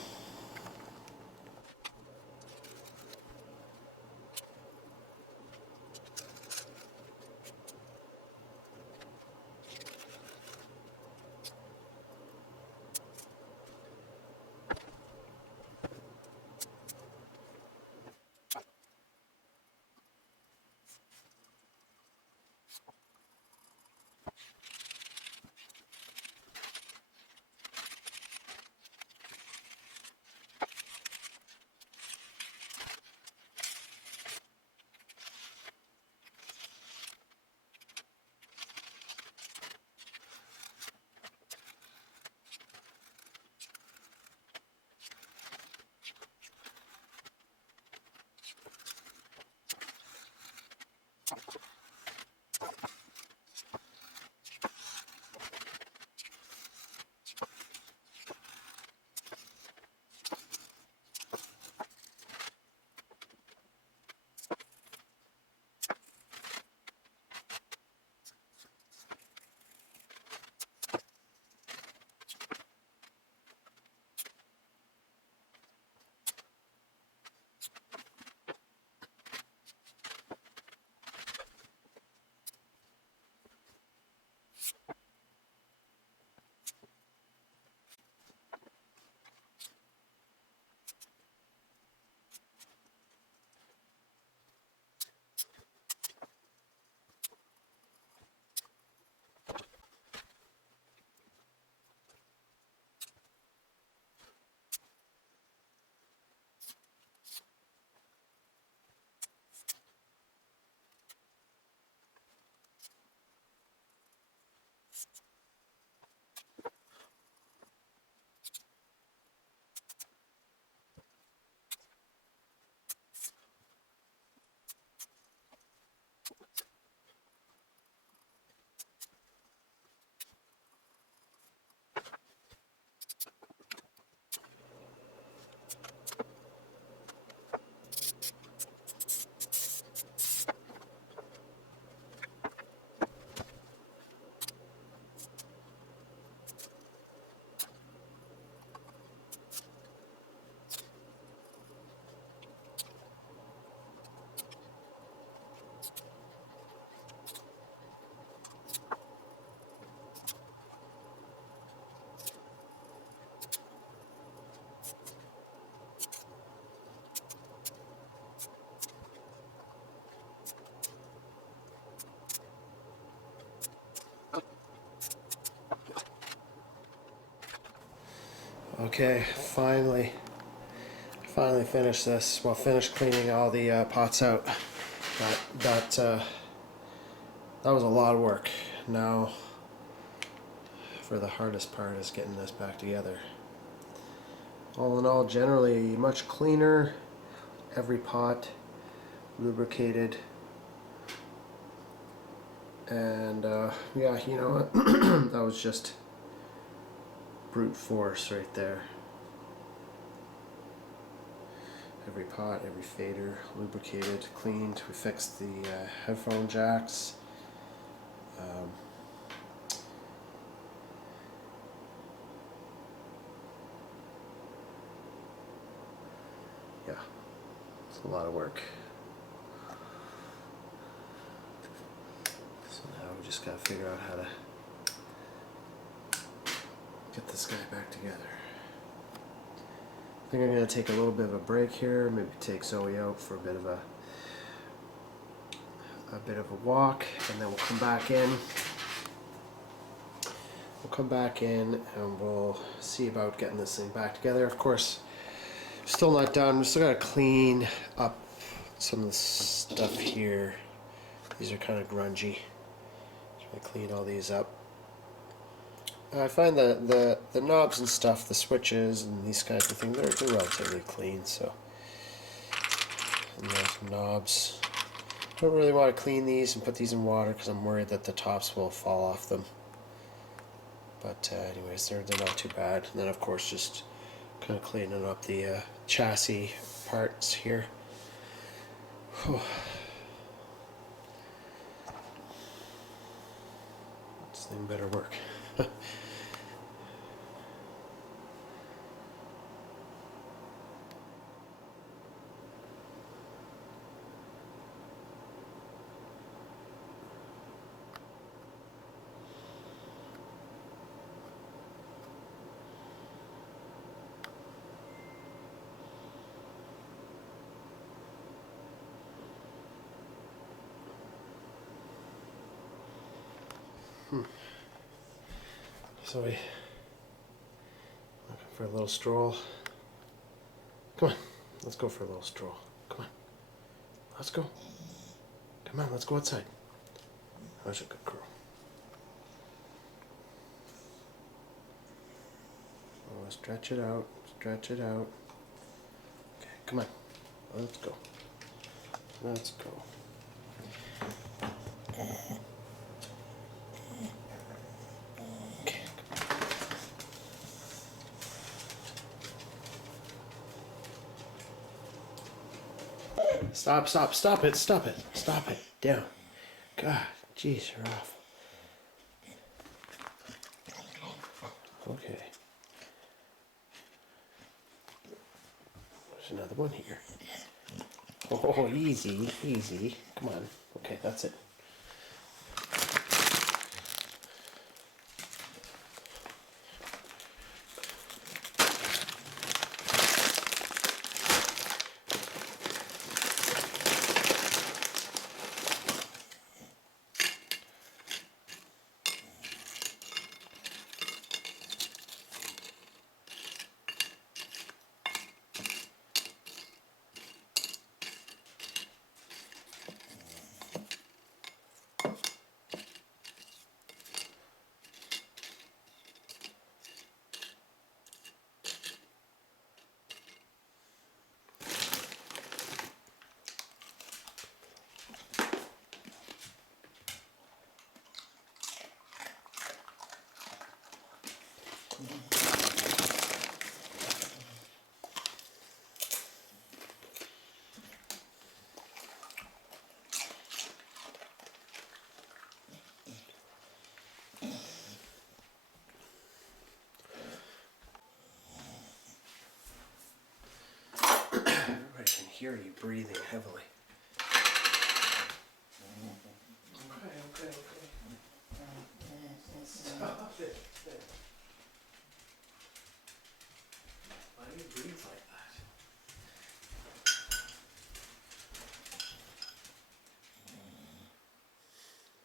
Okay, finally finished this. Well, finished cleaning all the pots out. That was a lot of work. Now, for the hardest part is getting this back together. All in all, generally much cleaner. Every pot lubricated, and yeah, you know what? That was just brute force right there. Every pot, every fader lubricated, cleaned. We fixed the headphone jacks. Yeah, it's a lot of work. So now we just gotta figure out how to get this guy back together. I think I'm going to take a little bit of a break here, maybe take Zoe out for a bit of a walk, and then we'll come back in. We'll come back in and we'll see about getting this thing back together. Of course, still not done. We still got to clean up some of the stuff here. These are kind of grungy. So I clean all these up. I find the knobs and stuff, the switches and these kinds of things, they're relatively clean. So, and those knobs. Don't really want to clean these and put these in water because I'm worried that the tops will fall off them. But anyways, they're not too bad. And then of course just kind of cleaning up the chassis parts here. Whew. This thing better work. So we looking for a little stroll. Come on, let's go for a little stroll. Come on, let's go. Come on, let's go outside. That's a good girl. Oh, stretch it out, stretch it out. Okay, come on, let's go. Let's go. Stop, stop, stop it, stop it, stop it, down. God, jeez, you're awful. Okay. There's another one here. Oh, easy, easy. Come on. Okay, that's it. I can hear you breathing heavily. Okay. Stop it. Why do you breathe like that?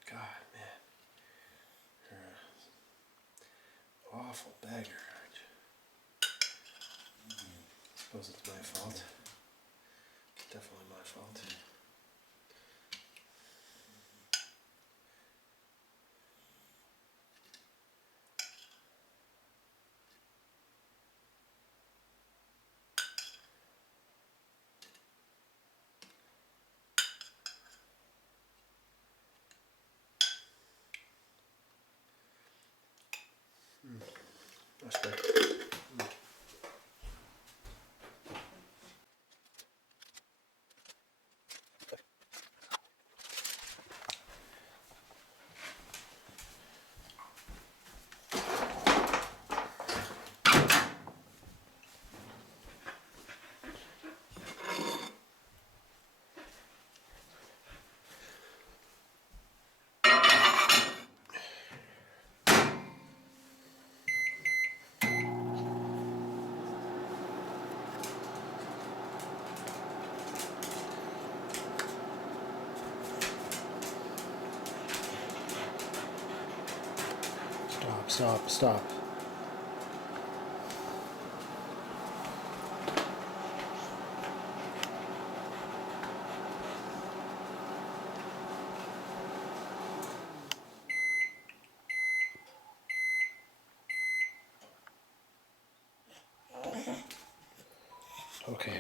God, man. You're an awful beggar, aren't you? I suppose it's my fault. Definitely my fault. That's good. Stop, stop. Okay.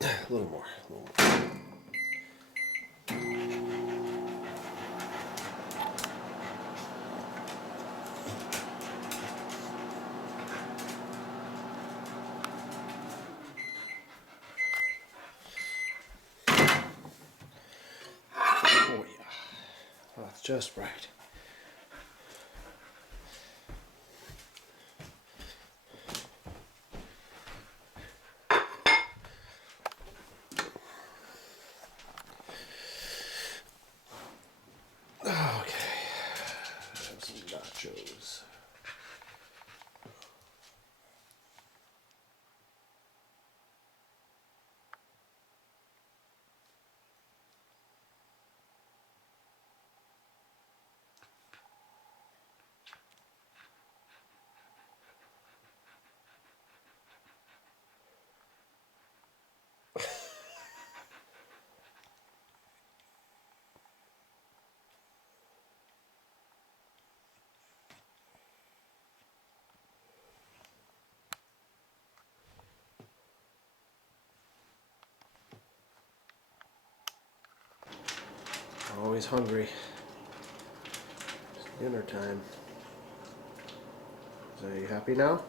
A little more. Oh yeah. That's just right. Okay. Have some nachos. Always hungry. It's dinner time. So are you happy now?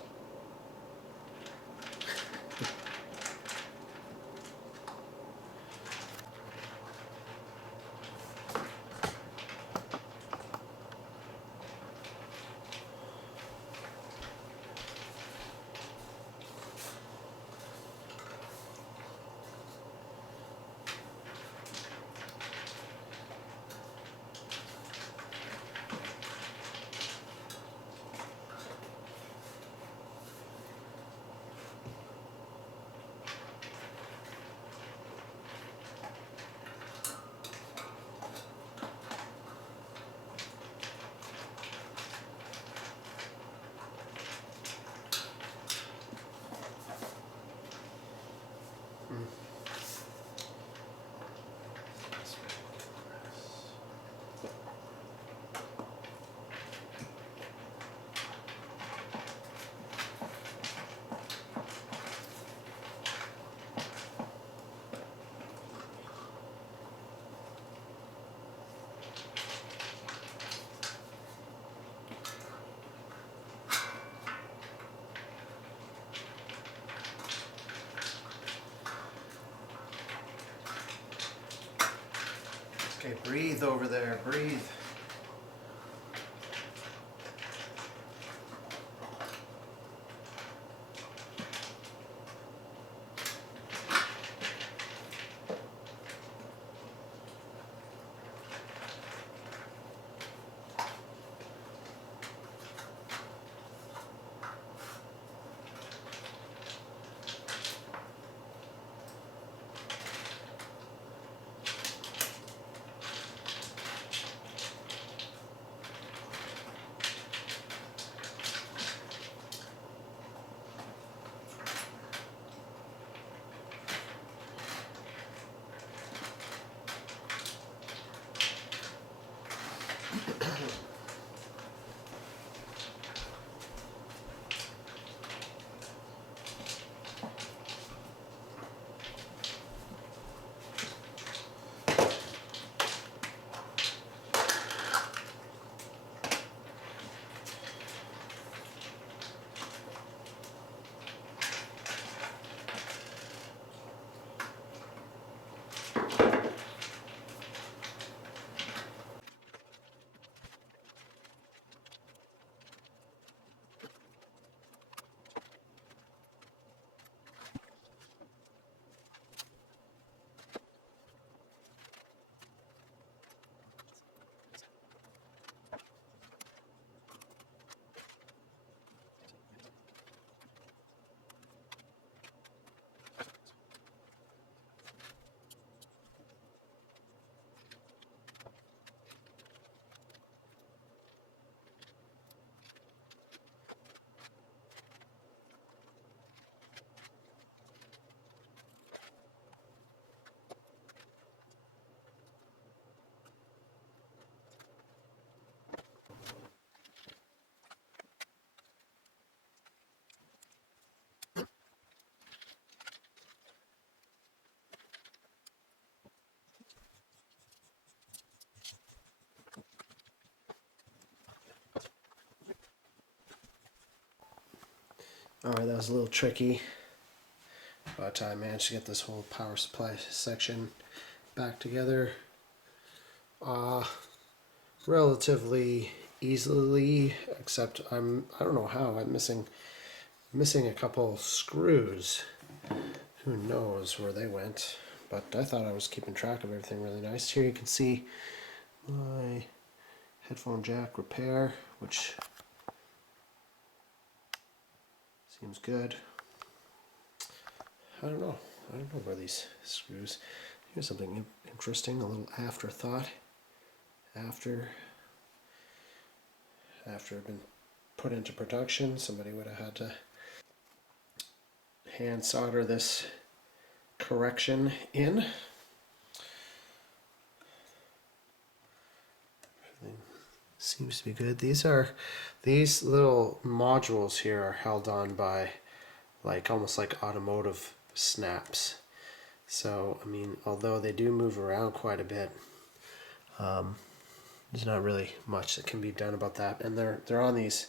Okay, breathe over there, breathe. Alright, that was a little tricky, but I managed to get this whole power supply section back together relatively easily, except I don't know how. I'm missing a couple screws. Who knows where they went, but I thought I was keeping track of everything really nice. Here you can see my headphone jack repair, which seems good. I don't know where these screws. Here's something interesting, a little afterthought. After it'd been put into production, somebody would have had to hand solder this correction in. Everything seems to be good. These little modules here are held on by almost like automotive snaps. So I mean, although they do move around quite a bit, there's not really much that can be done about that. And they're on these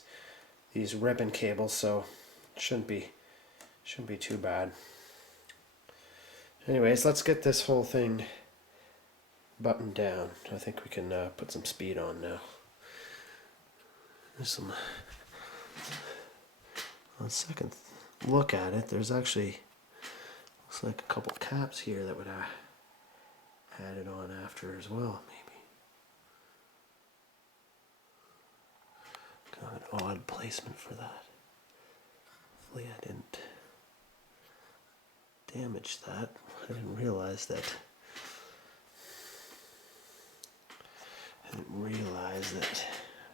ribbon cables, so it shouldn't be too bad. Anyways, let's get this whole thing buttoned down. I think we can put some speed on now. There's some. On second look at it, there's actually looks like a couple caps here that would add it on after as well, maybe. Got an odd placement for that. Hopefully I didn't damage that. I didn't realize that.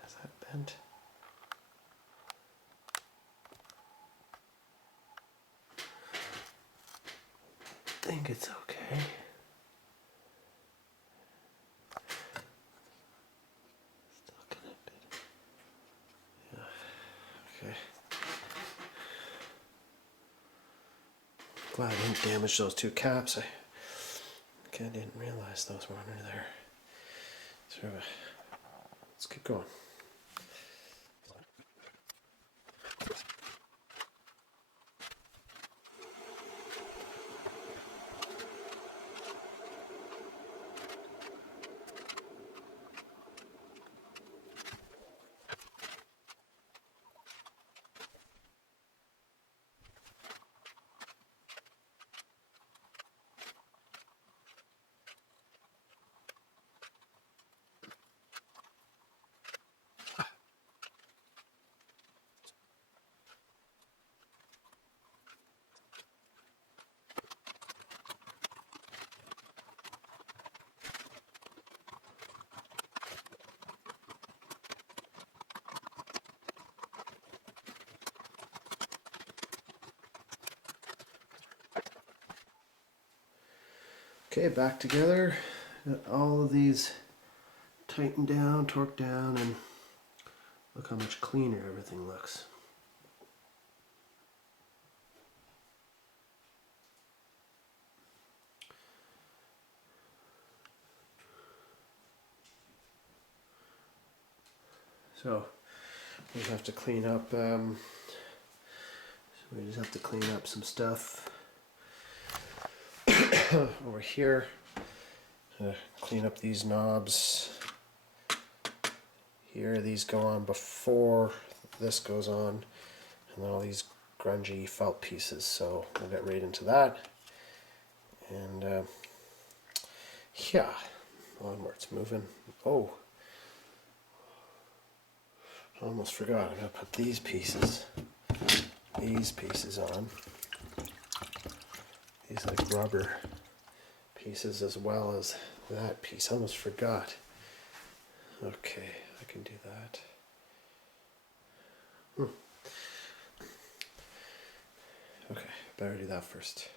Is that bent? I think it's okay. Still connected. Yeah. Okay. Glad I didn't damage those two caps. I didn't realize those were under there. Let's keep going. Okay, back together. Got all of these tightened down, torqued down, and look how much cleaner everything looks. So we have to clean up. We just have to clean up some stuff over here. Clean up these knobs. Here, these go on before this goes on, and then all these grungy felt pieces. So we'll get right into that. And yeah, onwards, moving. Oh. I almost forgot, I gotta put these pieces on. These like rubber pieces as well as that piece. I almost forgot. Okay, I can do that. Okay, better do that first.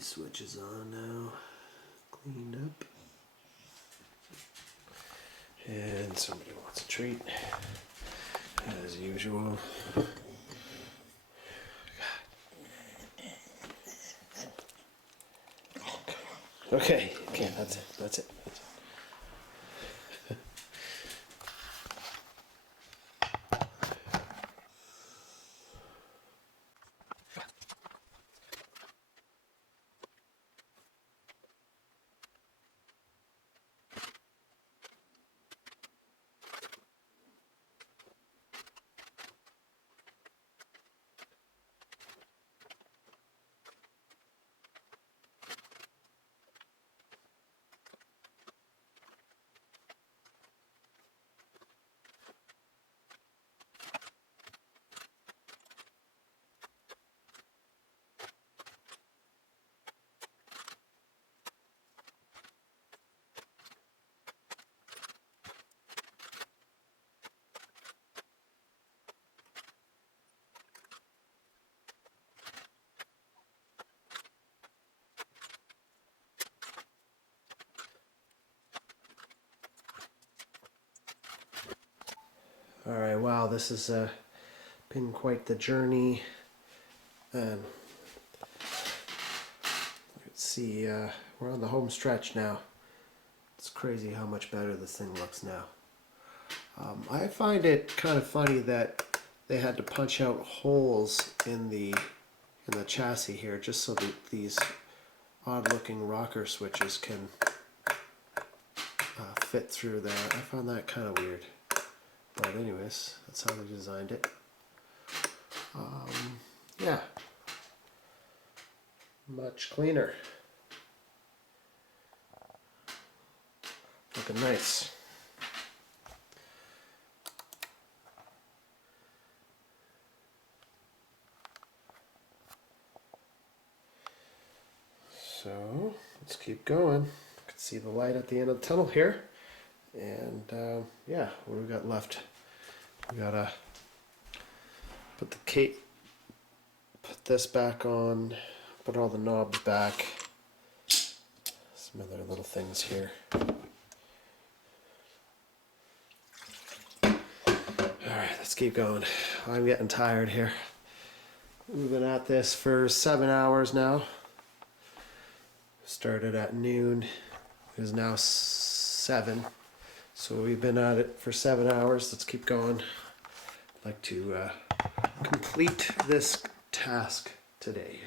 these switches on now, cleaned up. And somebody wants a treat, as usual. Okay, that's it, that's it. All right, wow, this has been quite the journey. And let's see, we're on the home stretch now. It's crazy how much better this thing looks now. I find it kind of funny that they had to punch out holes in the chassis here just so that these odd-looking rocker switches can fit through there. I found that kind of weird. But anyways, that's how they designed it. Yeah. Much cleaner. Looking nice. So let's keep going. You can see the light at the end of the tunnel here. And yeah, what do we got left? We gotta put put this back on, put all the knobs back. Some other little things here. Alright, let's keep going. I'm getting tired here. We've been at this for 7 hours now. Started at noon. It is now 7. So we've been at it for 7 hours. Let's keep going. I'd like to complete this task today.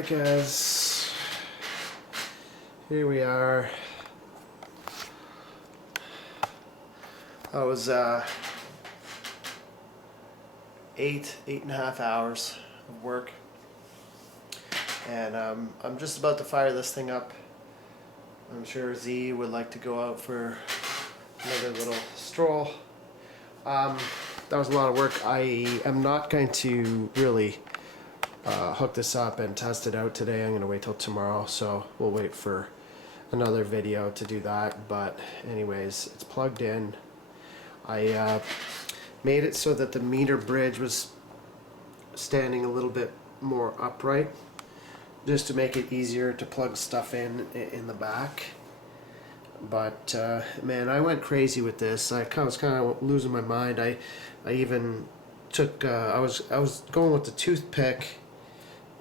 Alright guys, here we are. That was 8.5 hours of work, and I'm just about to fire this thing up. I'm sure Z would like to go out for another little stroll. That was a lot of work. I am not going to really hook this up and test it out today. I'm going to wait till tomorrow, so we'll wait for another video to do that. But anyways, it's plugged in. I made it so that the meter bridge was standing a little bit more upright, just to make it easier to plug stuff in the back. But man, I went crazy with this. I was kind of losing my mind. I even took I was going with the toothpick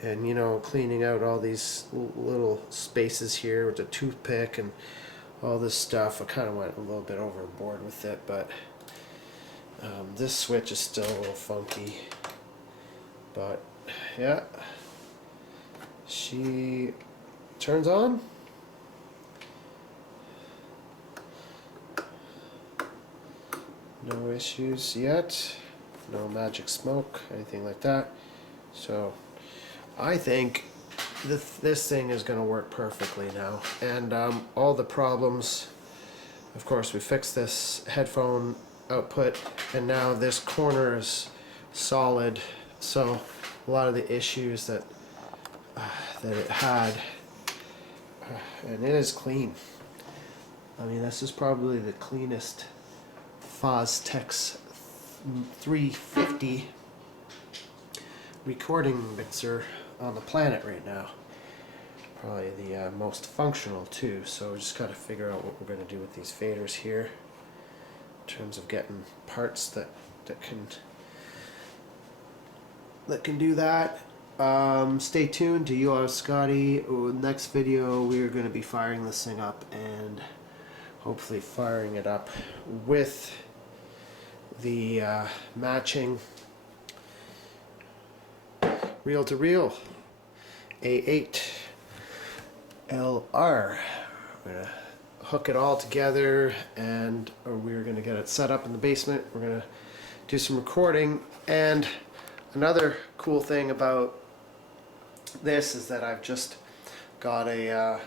and, you know, cleaning out all these little spaces here with the toothpick and all this stuff. I kind of went a little bit overboard with it, but this switch is still a little funky. But yeah, she turns on. No issues yet. No magic smoke, anything like that. So I think this thing is going to work perfectly now. And all the problems, of course, we fixed this headphone output, and now this corner is solid. So a lot of the issues that it had, and it is clean. I mean, this is probably the cleanest Fostex 350 recording mixer on the planet right now. Probably the most functional too. So we just got to figure out what we're going to do with these faders here, in terms of getting parts that can do that. Stay tuned to You Are Scotty. Next video we are going to be firing this thing up, and hopefully firing it up with the matching reel-to-reel A-8LR. We're going to hook it all together, and we're going to get it set up in the basement. We're going to do some recording. And another cool thing about this is that I've just got a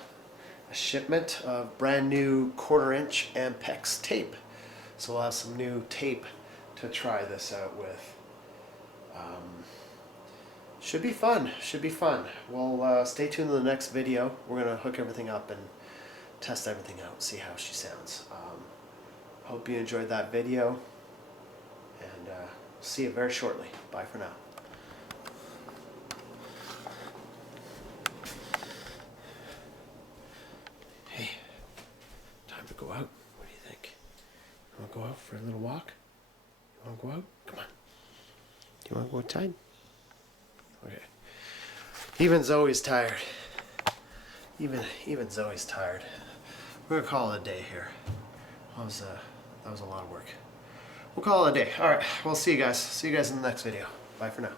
shipment of brand new 1/4-inch Ampex tape. So we'll have some new tape to try this out with. Should be fun. Should be fun. We'll stay tuned to the next video. We're gonna hook everything up and test everything out, see how she sounds. Hope you enjoyed that video, and see you very shortly. Bye for now. Hey, time to go out. What do you think? You want to go out for a little walk? You want to go out? Come on. Do you want to go outside? Okay. Even Zoe's tired. Even Zoe's tired. We're gonna call it a day here. That was a lot of work. We'll call it a day. All right. We'll see you guys. See you guys in the next video. Bye for now.